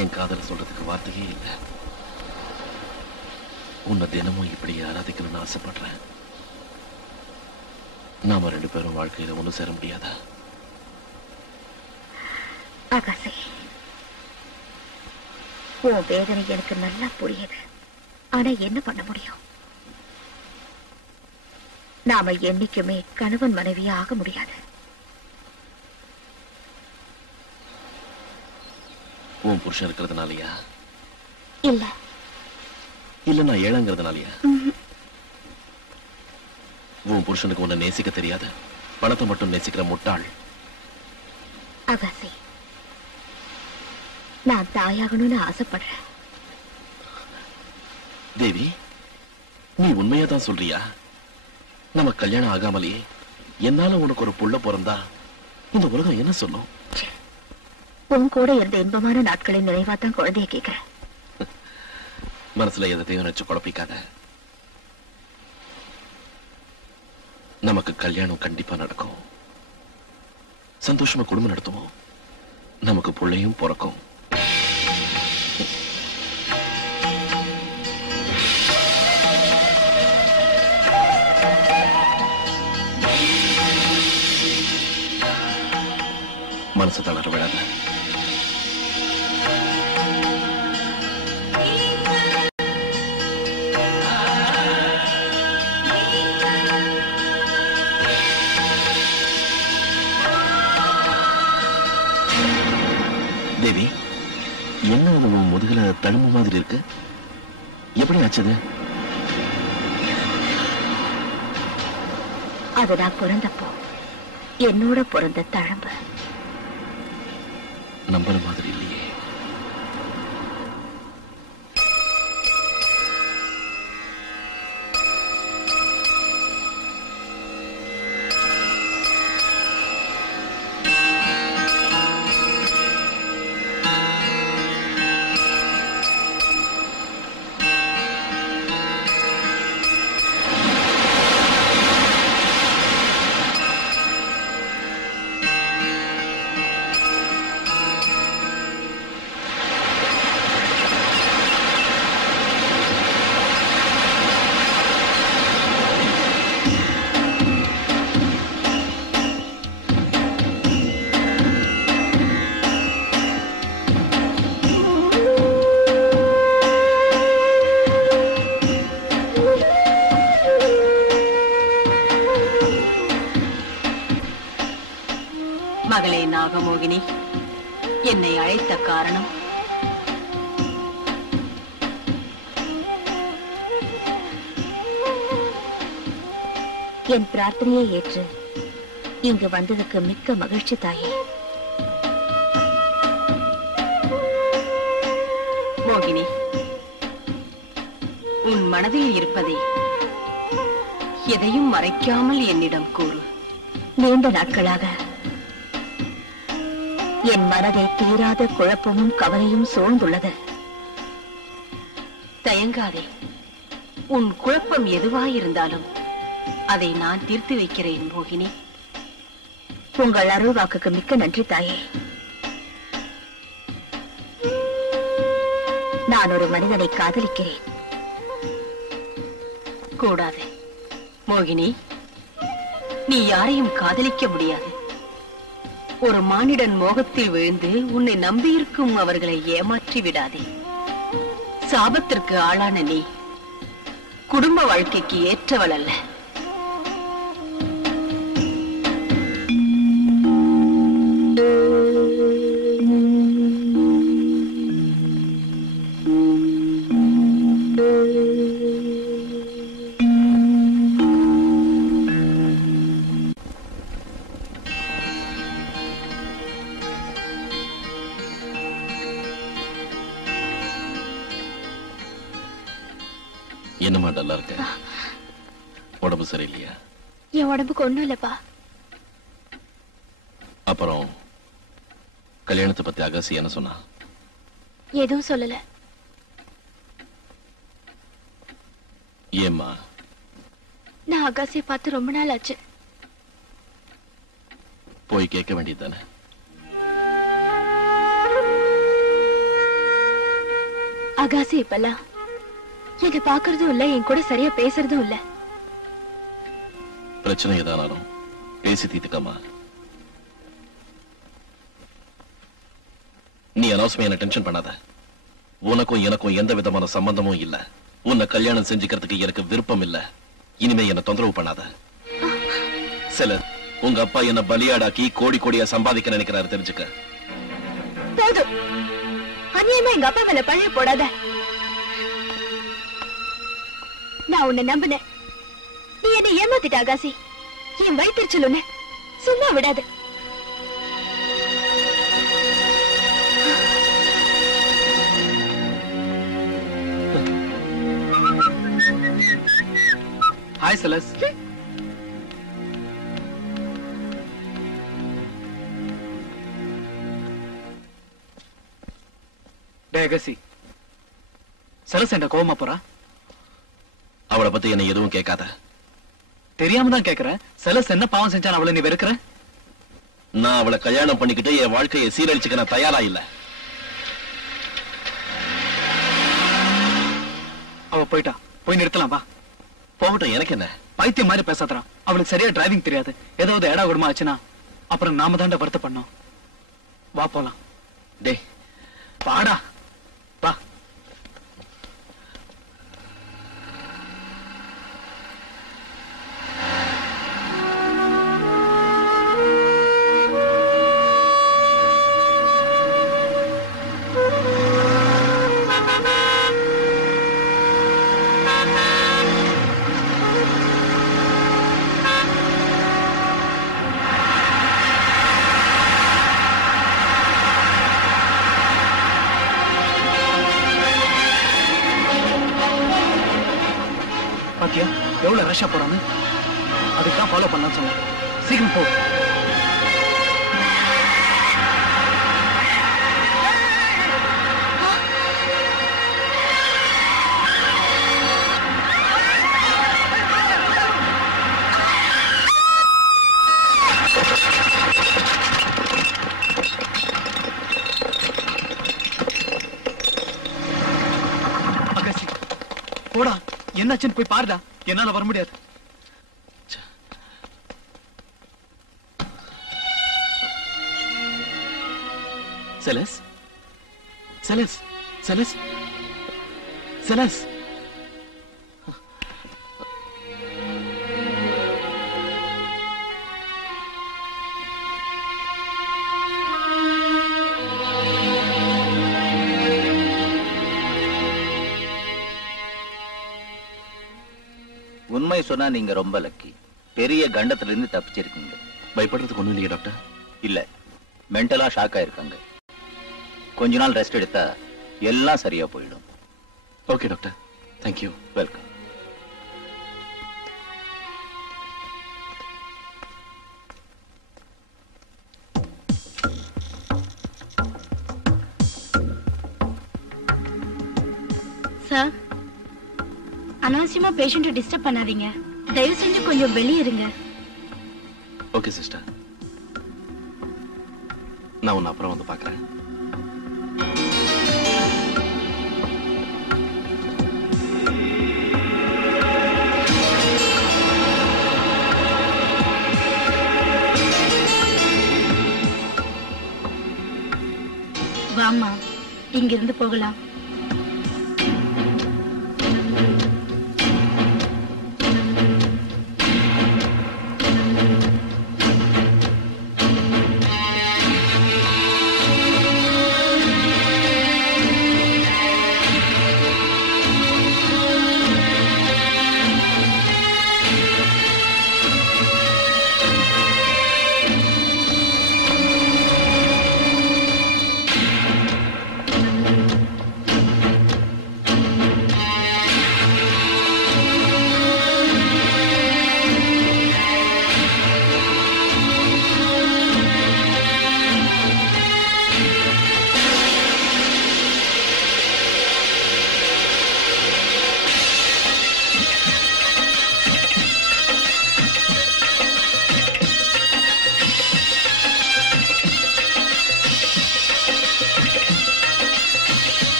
என் காதல சொல்றதுக்கு வார்த்தையே இல்லை. உன்னை தினமும் இப்படி ஆராதிக்கணும்னு ஆசைப்படுறேன். நாம ரெண்டு பேரும் வாழ்க்கையில ஒண்ணு சேர முடியாதா? ஆகாசே, உன் வேதனை எனக்கு நல்லா புரியுது. ஆனா என்ன பண்ண முடியும்? நாம என்னைக்குமே கணவன் மனைவியா ஆக முடியாது. உன் புருஷன் இருக்கிறதுனாலயா? இல்ல இல்ல நான் ஏழைங்கிறதுனாலயா? உன் புருஷனுக்கு உன்னை நேசிக்க தெரியாத, பணத்தை மட்டும் நேசிக்கிற முட்டாள். அகாசி, நான் தாயாகணும்னு ஆசைப்படுறேன். தேவி, நீ உண்மையா தான் சொல்றியா? நம்ம கல்யாணம் ஆகாமலேயே என்னால உனக்கு ஒரு புள்ள பிறந்தா இந்த உலகம் என்ன சொல்லும்? உன் கூட இருந்த இன்பமான நாட்களின் நிறைவாதான் குழந்தைய கேட்கிறேன். மனசுல எதையும் நினைச்சு குழப்பிக்காத. நமக்கு கல்யாணம் கண்டிப்பா நடக்கும். சந்தோஷமா குடும்பம் நடத்துவோம். நமக்கு பிள்ளையும் பிறக்கும். மனசு தளர விடாத. தேவி, என்ன உன் முதுகுல தழும்பு மாதிரி இருக்கு? எப்படி ஆச்சது? அதுதான் பிறந்தப்போ என்னோட பிறந்த தழும்பு. நம்புற மாதிரி இல்லையே. மகளே நாகமோகினி, என்னை அழைத்த காரணம்? என் பிரார்த்தனையை ஏற்று இங்கு வந்ததுக்கு மிக்க மகிழ்ச்சி தாயே. மோகினி, உன் மனதில் இருப்பதை எதையும் மறைக்காமல் என்னிடம் கூறு. நீண்ட நாட்களாக என் மனதை தீராத குழப்பமும் கவலையும் சூழ்ந்துள்ளது. தயங்காதே. உன் குழப்பம் எதுவாயிருந்தாலும் அதை நான் தீர்த்து வைக்கிறேன் மோகினி. உங்கள் அருள் வாக்குக்கு மிக்க நன்றி தாயே. நான் ஒரு மனிதனை காதலிக்கிறேன். கூடாது மோகினி, நீ யாரையும் காதலிக்க முடியாது. ஒரு மானிடன் மோகத்தில் விழுந்து உன்னை நம்பியிருக்கும் அவர்களை ஏமாற்றி விடாதே. சாபத்திற்கு ஆளான நீ குடும்ப வாழ்க்கைக்கு ஏற்றவள் அல்ல. என்னமா டல்லா இருக்க? உடம்பு சரியில்லையா? என் உடம்புக்கு ஒண்ணும் இல்லப்பா. அப்புறம் கல்யாணத்தை பத்தி அகாசி என்ன சொன்னா? எதுவும் சொல்லல. ஏம்மா? நான் அகாசியை பார்த்து ரொம்ப நாள் ஆச்சு. போய் கேட்க வேண்டியதுதானே? அகாசி இப்பெல்லாம் என்னை பாக்குறதும் இல்ல, என் கூட சரியா பேசுறதும் இல்ல. பிரச்சனை ஏதானாலும் பேசி தீர்த்துக்கம்மா. நீ அனாவசியமா என்ன டென்ஷன் பண்ணாத. உனக்கும் எனக்கும் எந்த விதமான சம்பந்தமும் இல்ல. உன்னை கல்யாணம் செஞ்சுக்கிறதுக்கு எனக்கு விருப்பம் இல்ல. இனிமே என்ன தொந்தரவு பண்ணாத. சிலர் உங்க அப்பா என்ன பலியாடாக்கி கோடி கோடியா சம்பாதிக்க நினைக்கிறாரு, தெரிஞ்சுக்க. போதும். அநியாயமா எங்க அப்பா மேல பழைய போடாத. நான் உன்னை நம்பினேன், நீ என்னை ஏமாத்திட்ட அகாசி. என் வயிற்றுச்சல் உன்னை சும்மா விடாது. ஹாய் செலஸ். அகசி, செலஸ் என்ன கோவமா போறா? அவளை பத்தி என்ன எதுவும் கேட்காத. தெரியாம தான் கேக்குறேன். செலஸ் என்ன பாவம் செஞ்சான் அவளை நீ வெறுக்கிற? நான் அவளை கல்யாணம் பண்ணிக்கிட்டு என் வாழ்க்கையை சீரழிச்சுக்க நான் தயாரா இல்ல. அவ போயிட்டா, போய் நிறுத்தலாம் வா. போகட்டும், எனக்கு என்ன? பைத்தியம் மாதிரி பேசாதறான். அவளுக்கு சரியா டிரைவிங் தெரியாது. ஏதாவது ஏடா குடுமா ஆச்சுன்னா அப்புறம் நாம தாண்ட வருத்த பண்ணோம். வா போலாம். டே பாடா வா. பாத்தியா எவ்வளவு ரஷ்ஷா போறான்னு? அதுக்காக ஃபாலோ பண்ணலாம்னு சொன்னேன். சீக்கிரம் போ. அகசி போடா. என்னாச்சுன்னு போய் பாருடா. என்னால வர முடியாது. செலஸ், செலஸ், செலஸ், செலஸ். உண்மை சொன்னா நீங்க ரொம்ப லக்கி. பெரிய கண்டத்துல இருந்து தப்பிச்சிருக்கீங்க. பயப்படுறதுக்கு ஒண்ணும் இல்லையா டாக்டர்? இல்ல, மென்டலா ஷாக் ஆயிருக்காங்க. கொஞ்ச நாள் ரெஸ்ட் எடுத்தா எல்லாம் சரியா போயிடும். Okay doctor, thank you. Welcome. Sir, அனாவசியமா பேஷண்ட்டை டிஸ்டர்ப் பண்ணாதீங்க. தயவு செஞ்சு கொஞ்சம் வெளியே இருங்க. ஓகே சிஸ்டர், நான் உன்னை அப்புறம் வந்து பார்க்கறேன். வாம்மா, இங்கிருந்து போகலாம்.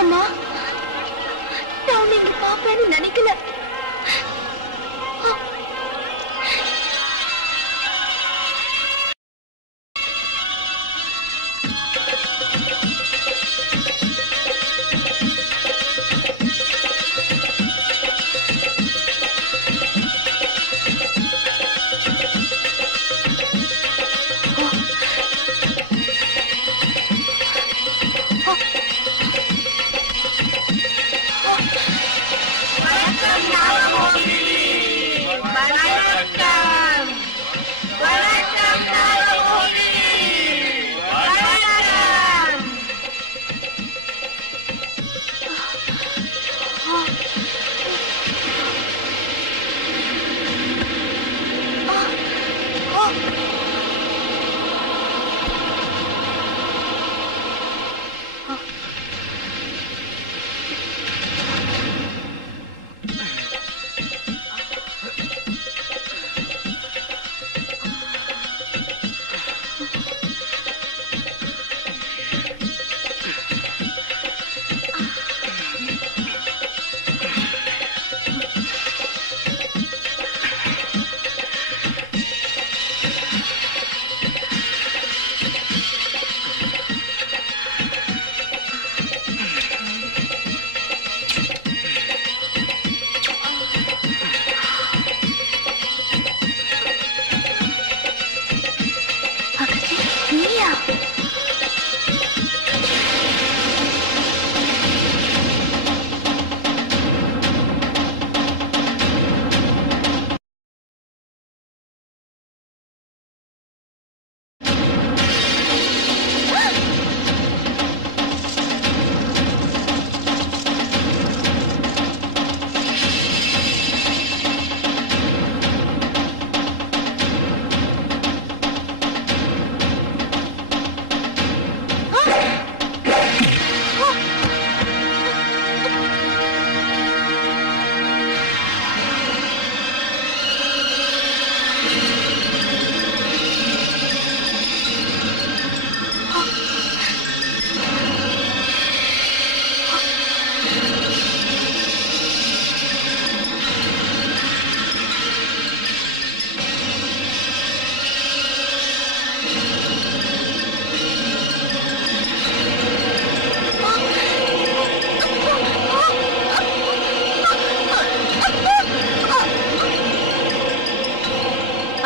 அம்மா, நான் உன்னை இங்க பாப்பேன்னு நினைக்கல.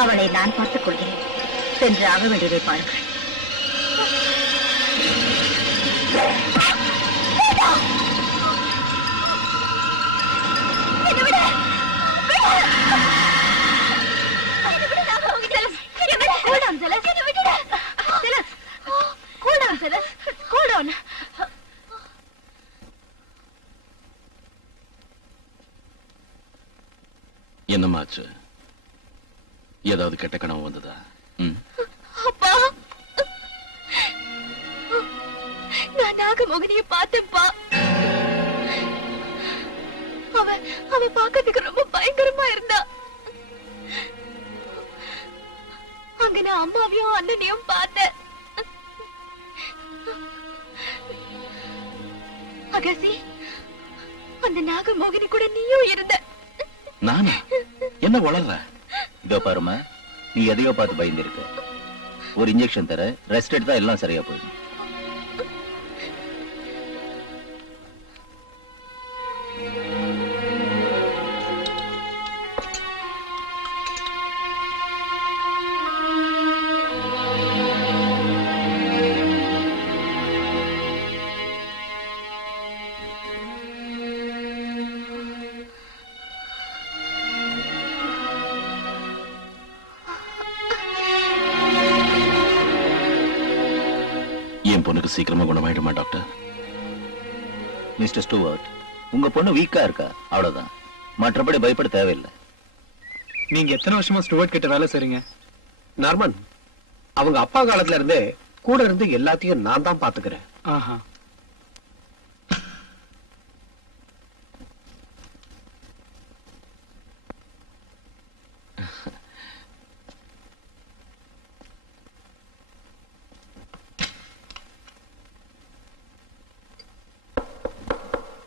அவளை நான் பார்த்துக் கொள்கிறேன். சென்று ஆக வேண்டியதை பாருங்கள். என்னமாச்சு? ஏதாவது கெட்ட கனவு வந்ததா? அப்பா, நான் நாகமோகினிய பார்த்தேன்ப்பா. அவ பார்க்கறதுக்கு ரொம்ப பயங்கரமா இருந்தா. அங்க நான் அம்மாவையும் அண்ணனையும் பார்த்தேன். அகசி, அந்த நாகமோகினி கூட நீயும் இருந்த. நானா? என்ன வளர்ற? இதோ பாருமா, நீ எதையோ பார்த்து பயந்திருக்க. ஒரு இன்ஜெக்ஷன் தர, ரெஸ்ட் எடுத்தா எல்லாம் சரியா போயிடும். என் பொண்ணுக்கு சீக்கிரமா குணமாயிடுமா டாக்டர்? மிஸ்டர் ஸ்டூவர்ட், உங்க பொண்ணு வீக்கா இருக்கா, அவ்வளவுதான். மற்றபடி பயப்பட தேவையில்லை. நீங்க எத்தனை வருஷமா ஸ்டூவர்ட் கிட்ட வேலை செய்றீங்க? நார்மன், அவங்க அப்பா காலத்துல இருந்தே கூட இருந்து எல்லாத்தையும் நான் தான் பாத்துக்கிறேன். ஆஹா.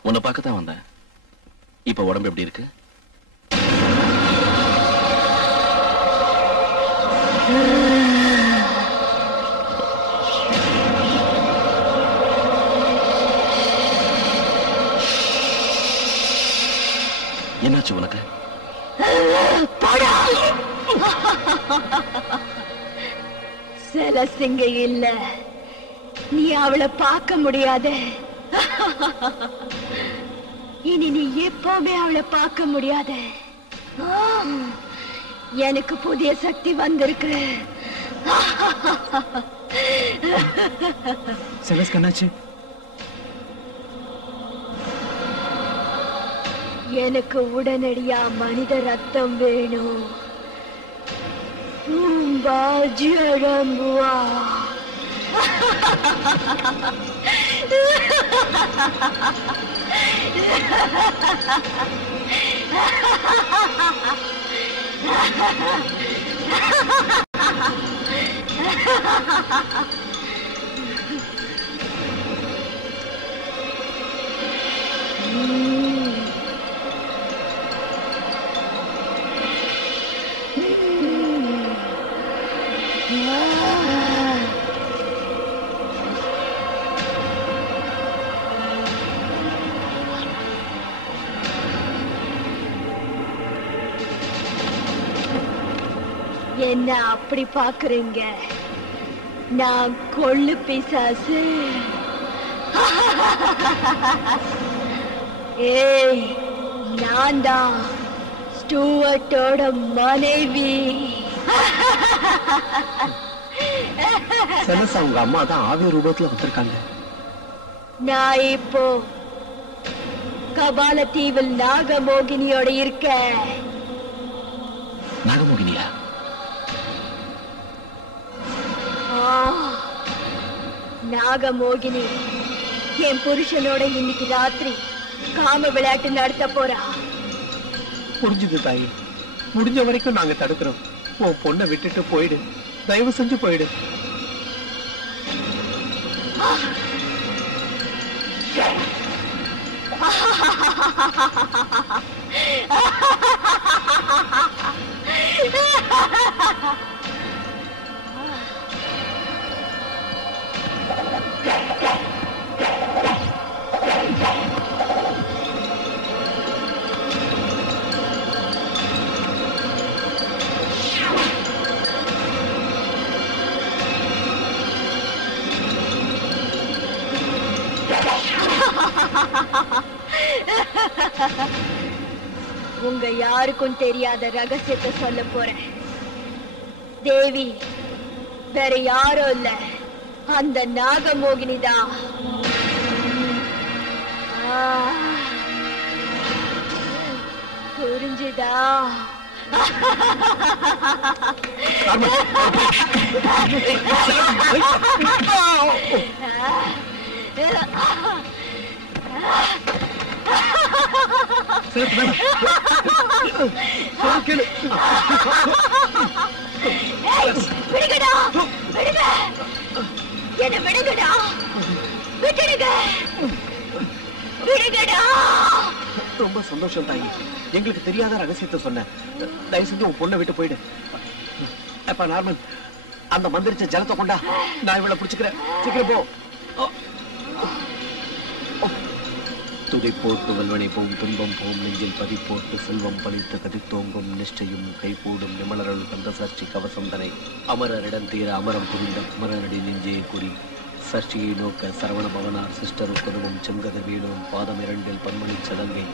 உன்னை பார்க்கத்தான் வந்தேன். இப்ப உடம்பு எப்படி இருக்கு? என்னாச்சு உனக்கு? செலசிங்க இல்ல, நீ அவளை பார்க்க முடியாத. இனி நீ எப்பவுமே அவளை பார்க்க முடியாத. எனக்கு புதிய சக்தி வந்திருக்கு. செலஸ் கண்ணாச்சு, எனக்கு உடனடியா மனித ரத்தம் வேணும். ஜடம்புவா என்ன அப்படி பாக்குறீங்க? நான் கொள்ளு பிசாசு. ஏய், நான் தான் ஸ்டூவர்ட்டோட மனைவி. செலஸ் அவங்க அம்மா தான் ஆவி ரூபத்துல வந்திருக்காங்க. நான் இப்போ கபால தீவில் நாகமோகினியோட இருக்க. நாகமோகினியா? நாகமோகினி என் புருஷனோட இன்னைக்கு ராத்திரி காம விளையாட்டு நடத்த போறா. புரிஞ்சுது தாயி, முடிஞ்ச வரைக்கும் நாங்க தடுக்கிறோம். உன் பொண்ணை விட்டுட்டு போயிடு, தயவு செஞ்சு போயிடு. உங்க யாருக்கும் தெரியாத ரகசியத்தை சொல்ல போறேன். தேவி வேற யாரும் இல்ல, அந்த நாகமோகினி தான். புரிஞ்சுதா? விடுங்கடா, விடுங்க, என்ன விடுங்கடா, விட்டுடுங்க, விடுங்கடா. ரொம்ப சந்தோஷம் தாயி, எங்களுக்கு தெரியாத ரகசியத்தை சொன்ன. தயவு செஞ்சு உன் பொண்ணை விட்டு போயிடு. அப்ப நார்மன், அந்த மந்திரிச்ச ஜலத்தை கொண்டா, நான் இவளை பிடிச்சுக்கிறேன். சீக்கிரம் போ. துதை போட்டு வல்வனை போம், துன்பம் போம், நெஞ்சில் பதி போட்டு செல்வம் பழித்து கதித்தோங்கும், நிஷ்டையும் கைகூடும் நிமலரல் கந்த சஷ்டி கவசந்தனை அமரரிடம் தீர அமரம் புரிந்த அமரனடி நெஞ்சே குறி சஷ்டியை நோக்க சரவண பவனார் சிஸ்டர் குதுவும் செங்கத வீணும் பாதம் இரண்டில் பன்மணி சதங்கை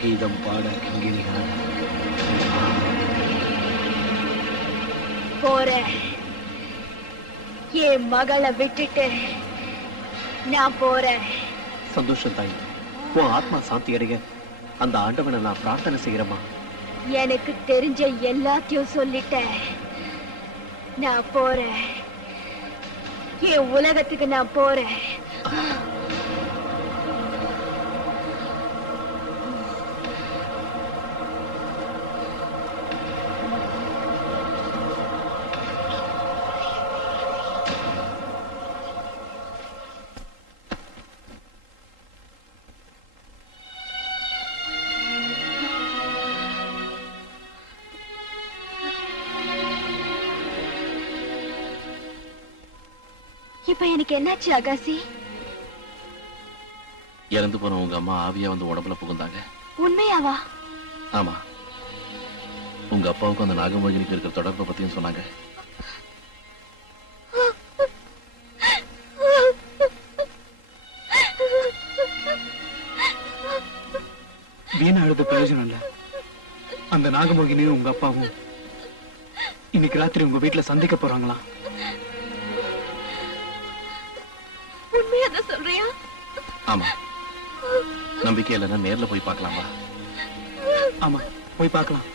கீதம் பாட கிங்கிணிகள் போறேன். என் மகளை விட்டுட்டு நான் போறேன். சந்தோஷம் தாய், உன் ஆத்மா சாந்தி அடைய அந்த ஆண்டவனை நான் பிரார்த்தனை செய்கிறேம்மா. எனக்கு தெரிஞ்ச எல்லாத்தையும் சொல்லிட்டேன். நான் போறேன், என் உலகத்துக்கு நான் போறேன். இப்ப எனக்கு என்னாச்சு அகாசி? இறந்து போன உங்க அம்மா ஆவியா வந்து உடம்புல புகுந்தாங்க. உண்மையாவா? ஆமா, உங்க அப்பாவுக்கும் அந்த நாகமோகினிக்கு இருக்கிற தொடர்பை பத்தியும் சொன்னாங்க. வீணா அழுது பிரயோஜனம் இல்ல. அந்த நாகமோகினியும் உங்க அப்பாவும் இன்னைக்கு ராத்திரி உங்க வீட்டுல சந்திக்க போறாங்களா? உண்மையாதான் சொல்றியா? ஆமா, நம்பிக்கை இல்லைன்னா நேர்ல போய் பார்க்கலாமா? ஆமா, போய் பார்க்கலாம்.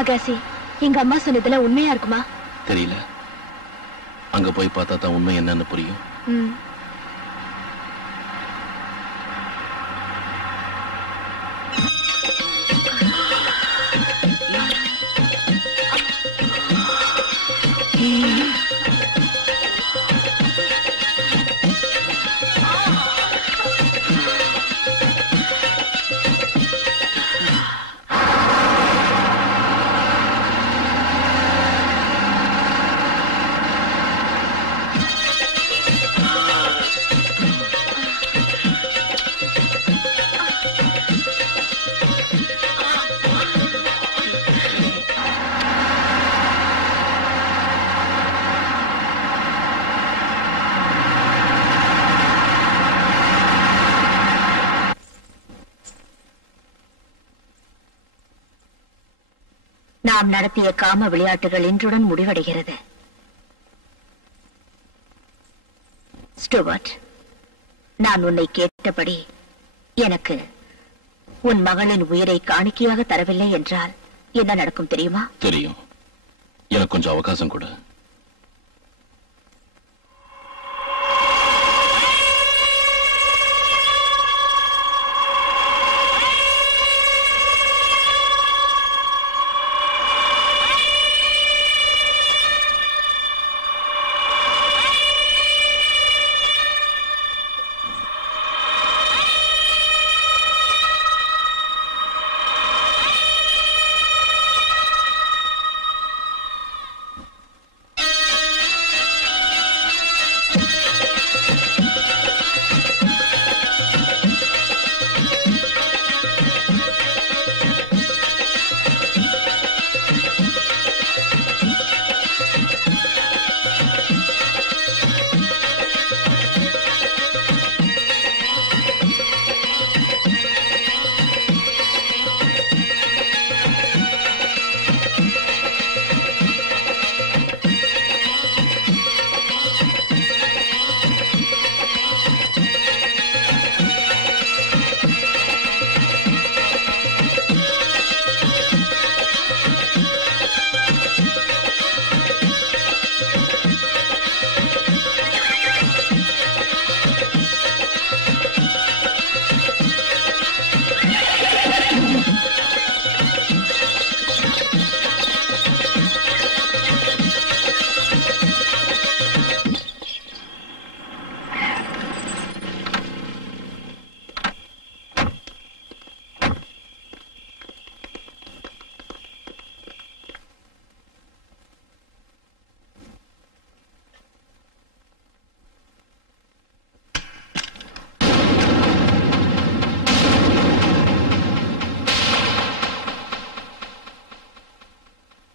அகாசி, எங்க அம்மா சொன்னதுல உண்மையா இருக்குமா? தெரியல, அங்க போய் பார்த்தா தான் உண்மை என்னன்னு புரியும். நாம் நடத்திய காம விளையாட்டுகள் இன்றுடன் முடிவடைகிறது. ஸ்டூவர்ட், நான் உன்னை கேட்டபடி எனக்கு உன் மகளின் உயிரை காணிக்கையாக தரவில்லை என்றால் என்ன நடக்கும் தெரியுமா? தெரியும். எனக்கு கொஞ்சம் அவகாசம் கொடு.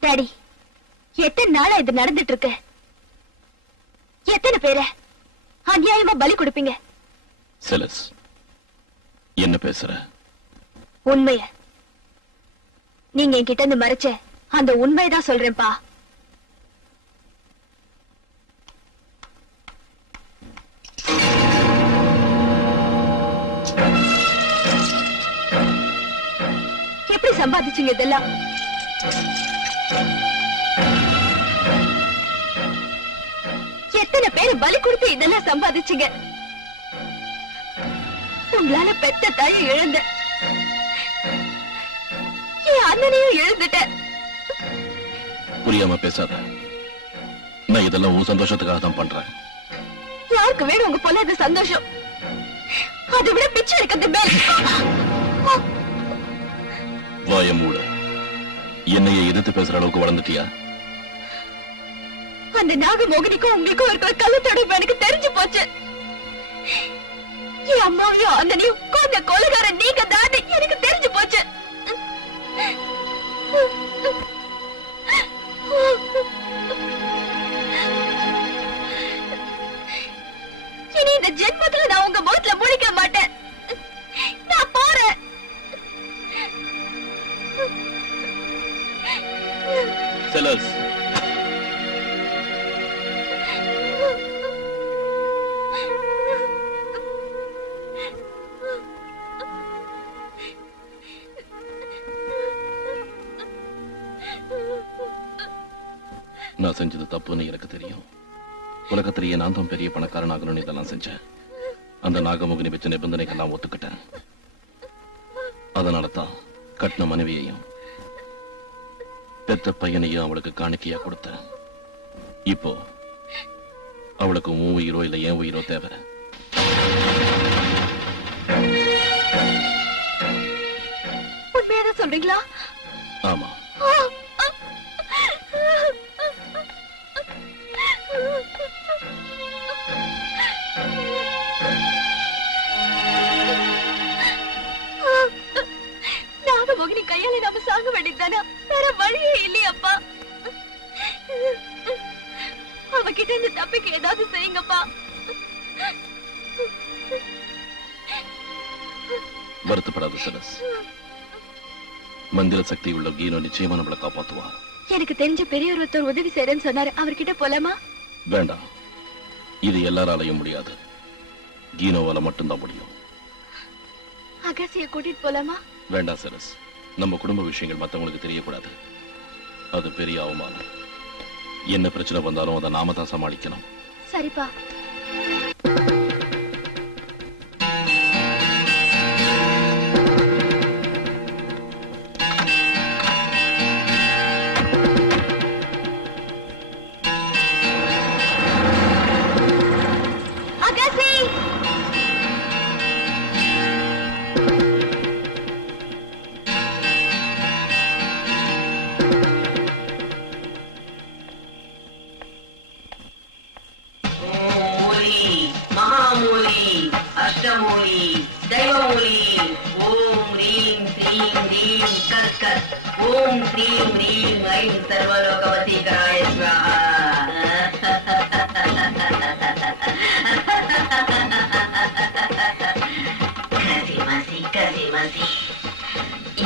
டாடி, எத்தனை நாளா இது நடந்துட்டு இருக்கு? எத்தனை பேரை அநியாயமா பலி கொடுப்பீங்க? செலஸ், என்ன பேசுற? உண்மைய நீங்க என்கிட்ட இருந்து மறைச்ச அந்த உண்மைதான் சொல்றேன்ப்பா. சம்பாதிச்சீங்க இதெல்லாம்? எத்தனை பேர் பலி கொடுத்து இதெல்லாம் சம்பாதிச்சீங்க? உங்களால பெத்த தாயை இழந்த, என் அண்ணனையும் இழந்துட்டேன். புரியாம பேசாத. நான் இதெல்லாம் உன் சந்தோஷத்துக்காக தான் பண்றேன். யாருக்கு வேணும் உங்க பொல்லாத சந்தோஷம்? அதை விட பிச்சை இருக்கிறது மேல. வாய மூடு. என்னைய எதிர்த்து பேசுற அளவுக்கு வளர்ந்துட்டியா? அந்த நாகமோகினிக்கும் உங்களுக்கும் இருக்கிற கள்ளத்தொடர்பு எனக்கு தெரிஞ்சு போச்சு. என் அம்மாவையும் அண்ணனையும் கொண்ட கொலைகாரன் நீங்க தான் எனக்கு தெரிஞ்சு போச்சு. இனி இந்த ஜென்மத்துல நான் உங்க முகத்துல முழிக்க மாட்டேன். நான் போறேன். செலஸ், நான் செஞ்சது தப்புன்னு எனக்கு தெரியும். உலகத்திலேயே நான் தான் பெரிய பணக்காரன் ஆகணும்னு இதெல்லாம் செஞ்சேன். அந்த நாகமோகினி வச்ச நிபந்தனைக்கெல்லாம் ஒத்துக்கிட்டேன். அதனால தான் கட்டின மனைவியையும் பெத்த பையனையும் அவளுக்கு காணிக்கையா கொடுத்தேன். இப்போ அவளுக்கு உன் உயிரோ இல்ல என் உயிரோ தேவை. உண்மையாதான் சொல்றீங்களா? ஆமா. நாகமோகினி கையால நாம சாக வேண்டியதானா? வேற வழியே இல்லையப்பா. அவகிட்ட இருந்து தப்பிக்க ஏதாவது செய்யுங்கப்பா. வருத்தப்படாத செலஸ். மந்திர சக்தி உள்ள கீனோ நிச்சயமா நம்மளை காப்பாத்துவா. எனக்கு தெரிஞ்ச பெரிய ஒருத்தர் உதவி செய்யறேன்னு சொன்னாரு. அவர்கிட்ட போலாமா? வேண்டாம், இது எல்லாராலையும் முடியாது. கீனோவால மட்டும்தான் முடியும். அகசிய கூட்டிட்டு போலாமா? வேண்டாம் செலஸ், நம்ம குடும்ப விஷயங்கள் மத்தவங்களுக்கு தெரியக்கூடாது. அது பெரிய அவமானம். என்ன பிரச்சனை வந்தாலும் அதை நாம தான் சமாளிக்கணும். சரிப்பா.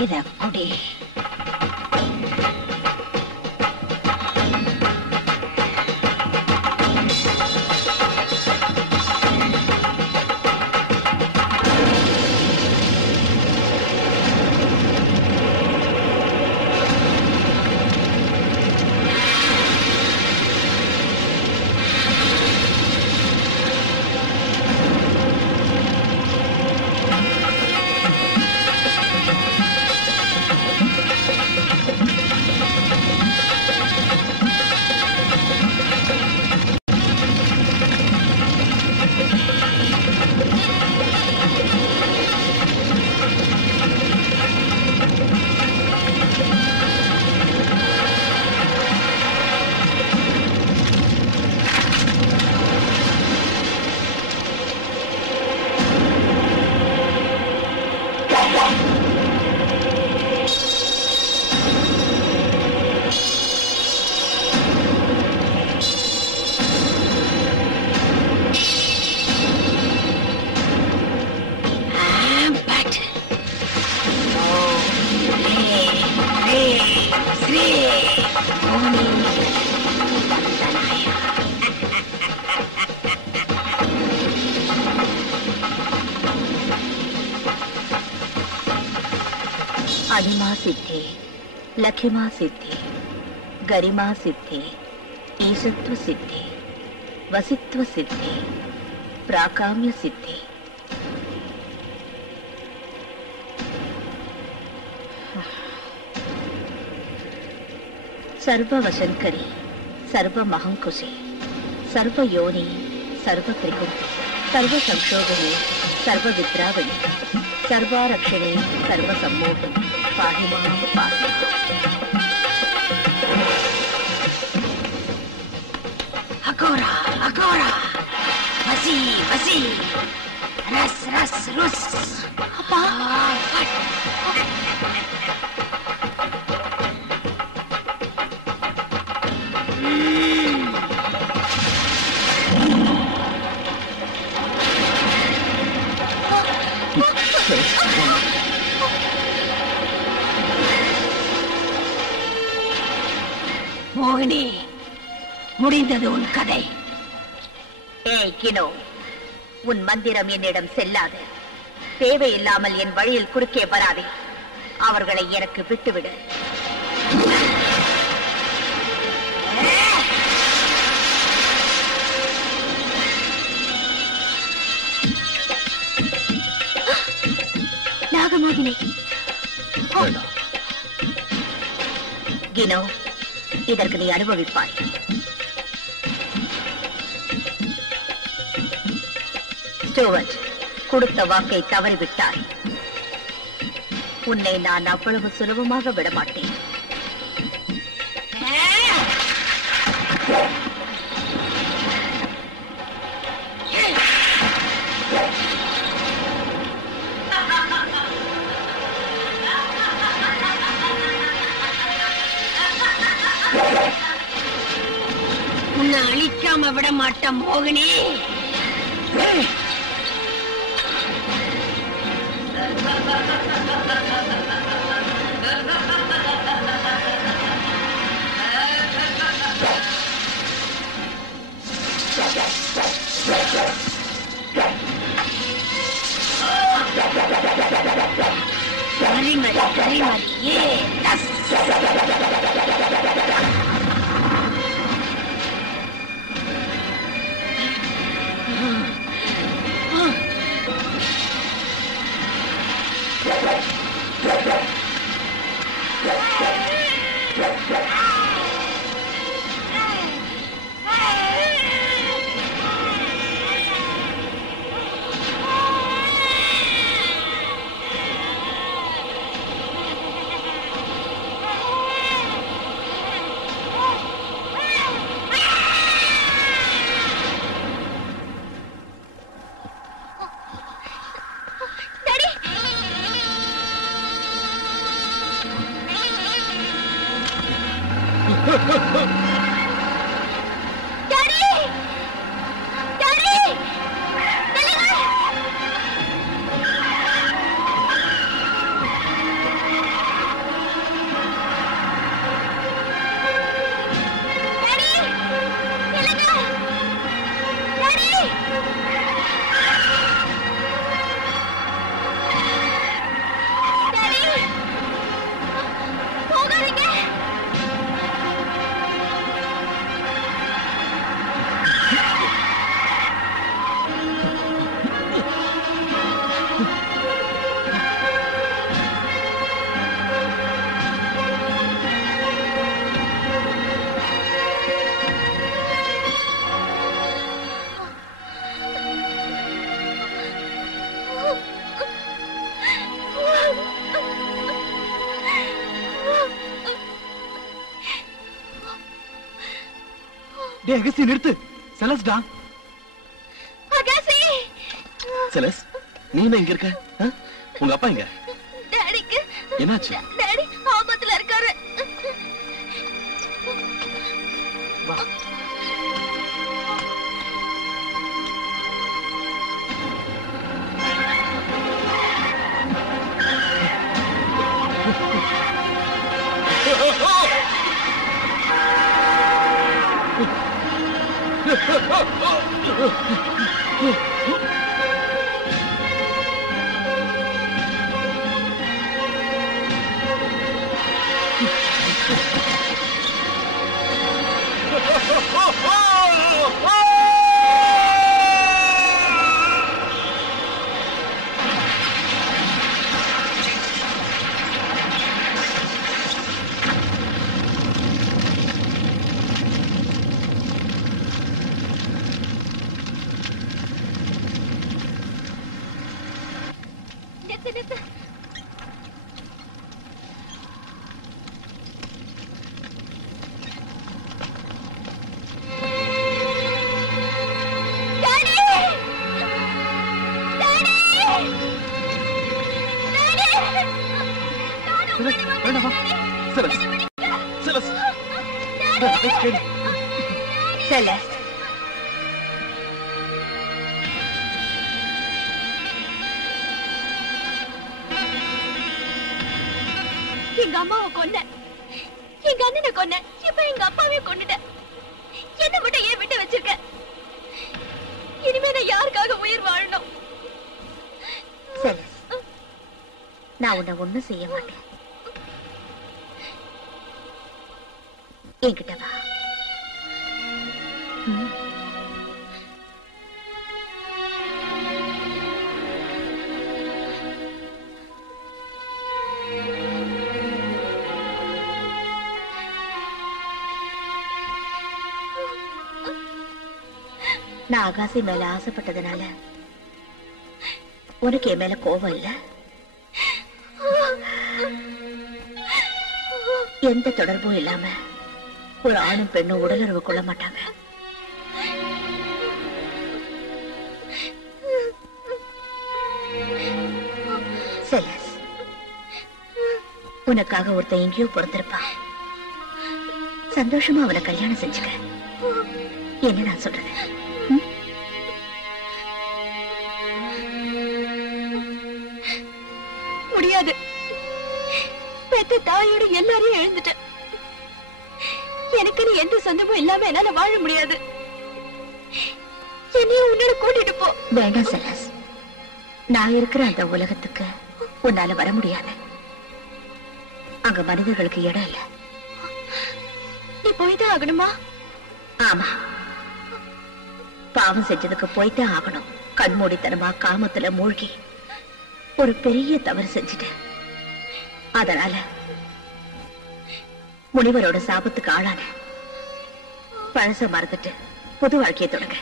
இத குடி. अणिमा सिद्धे लखिमा सिद्धे गरिमा सिद्धे ईशत्व सिद्धे वसित्व सिद्धे प्राकाम्य सिद्धे सर्व वशंकरी सर्व महंकुशे सर्व योनि सर्व त्रिकुंटे सर्व संक्षोभने सर्व विद्रावणी सर्वारक्षणे सर्व सम्मोहने पाहि मां पाहि। अघोरा अघोरा वसी वसी रस रस रुस அப்பா மோகினி, முடிந்தது உன் கதை. ஏய் கினோ, உன் மந்திரம் என்னிடம் செல்லாது. தேவையில்லாமல் என் வழியில் குறுக்கே வராதே. அவர்களை எனக்கு விட்டுவிடு. நாகமோகினி, கினோ, இதற்கு நீ அனுபவிப்பாய். ஸ்டூவர்ட், கொடுத்த வாக்கை தவறிவிட்டாய். உன்னை நான் அவ்வளவு சுலபமாக விடமாட்டேன். உன்னை அழிக்காம விட மாட்டேன் மோகினி. மறிமறி மறிமறி ஏ தஸ். அகஸ்தி நிறுத்து. செலஸ்டா. அகஸ்தி. செலஸ், நீ என்ன இங்க இருக்க? உங்க அப்பா எங்க? டாடிக்கு என்னாச்சு? டாடி ஆபத்துல இருக்காரு. வா. செலஸ்ட், எங்க அம்மாவை கொன்ன, எங்க அண்ணனை கொன்ன, இப்ப எங்க அப்பாவே கொன்னுட்ட. என்ன மட்டும் ஏன் விட்டு வச்சிருக்க? இனிமே நான் யாருக்காக உயிர் வாழணும்? செலஸ்ட், நான் உன்னை ஒண்ணும் செய்ய மாட்டேன். என்கிட்ட வா. நான் ஆகாசி மேல ஆசைப்பட்டதுனால உனக்கு என் மேல கோபம் இல்ல? எந்த தொடர்பும் இல்லாம ஒரு ஆணும் பெண்ணும் உடலுறவு கொள்ள மாட்டாங்க. செலஸ், உனக்காக ஒருத்தன் எங்கேயோ பிறந்திருப்பான். சந்தோஷமா அவனை கல்யாணம் செஞ்சுக்க. என்ன நான் சொல்றேன்? முடியாது. பெத்த தாயோட எல்லாரையும் எழுந்துட்டேன். எனக்கு எந்த சொந்தமும் இல்லாம என்னால வாழ முடியாது. என்னையும் உன்னோட கூட்டிட்டு போ. வேண்டாம் செலஸ், நான் இருக்கிற அந்த உலகத்துக்கு உன்னால வர முடியாது. அங்க மனிதர்களுக்கு இடம் இல்ல. நீ போய்தான் ஆகணுமா? ஆமா, பாவம் செஞ்சதுக்கு போய்தான் ஆகணும். கண்மூடித்தனமா காமத்துல மூழ்கி ஒரு பெரிய தவறு செஞ்சுட்டேன். அதனால முனிவரோட சாபத்துக்கு ஆளான. பழச மறந்துட்டு புது வாழ்க்கையை தொடங்க.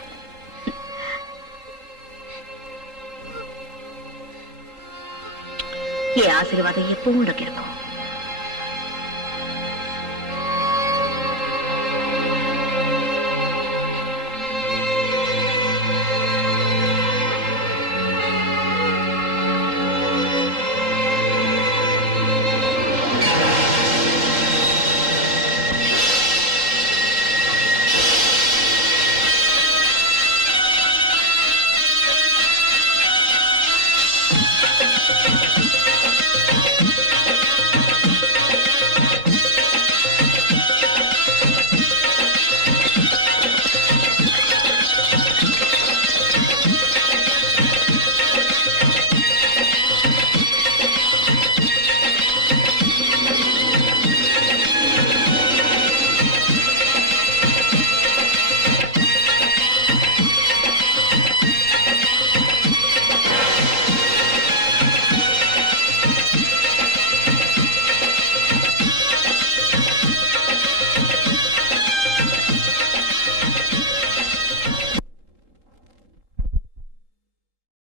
என் ஆசீர்வாதம் எப்பவும் உனக்கு இருக்கும்.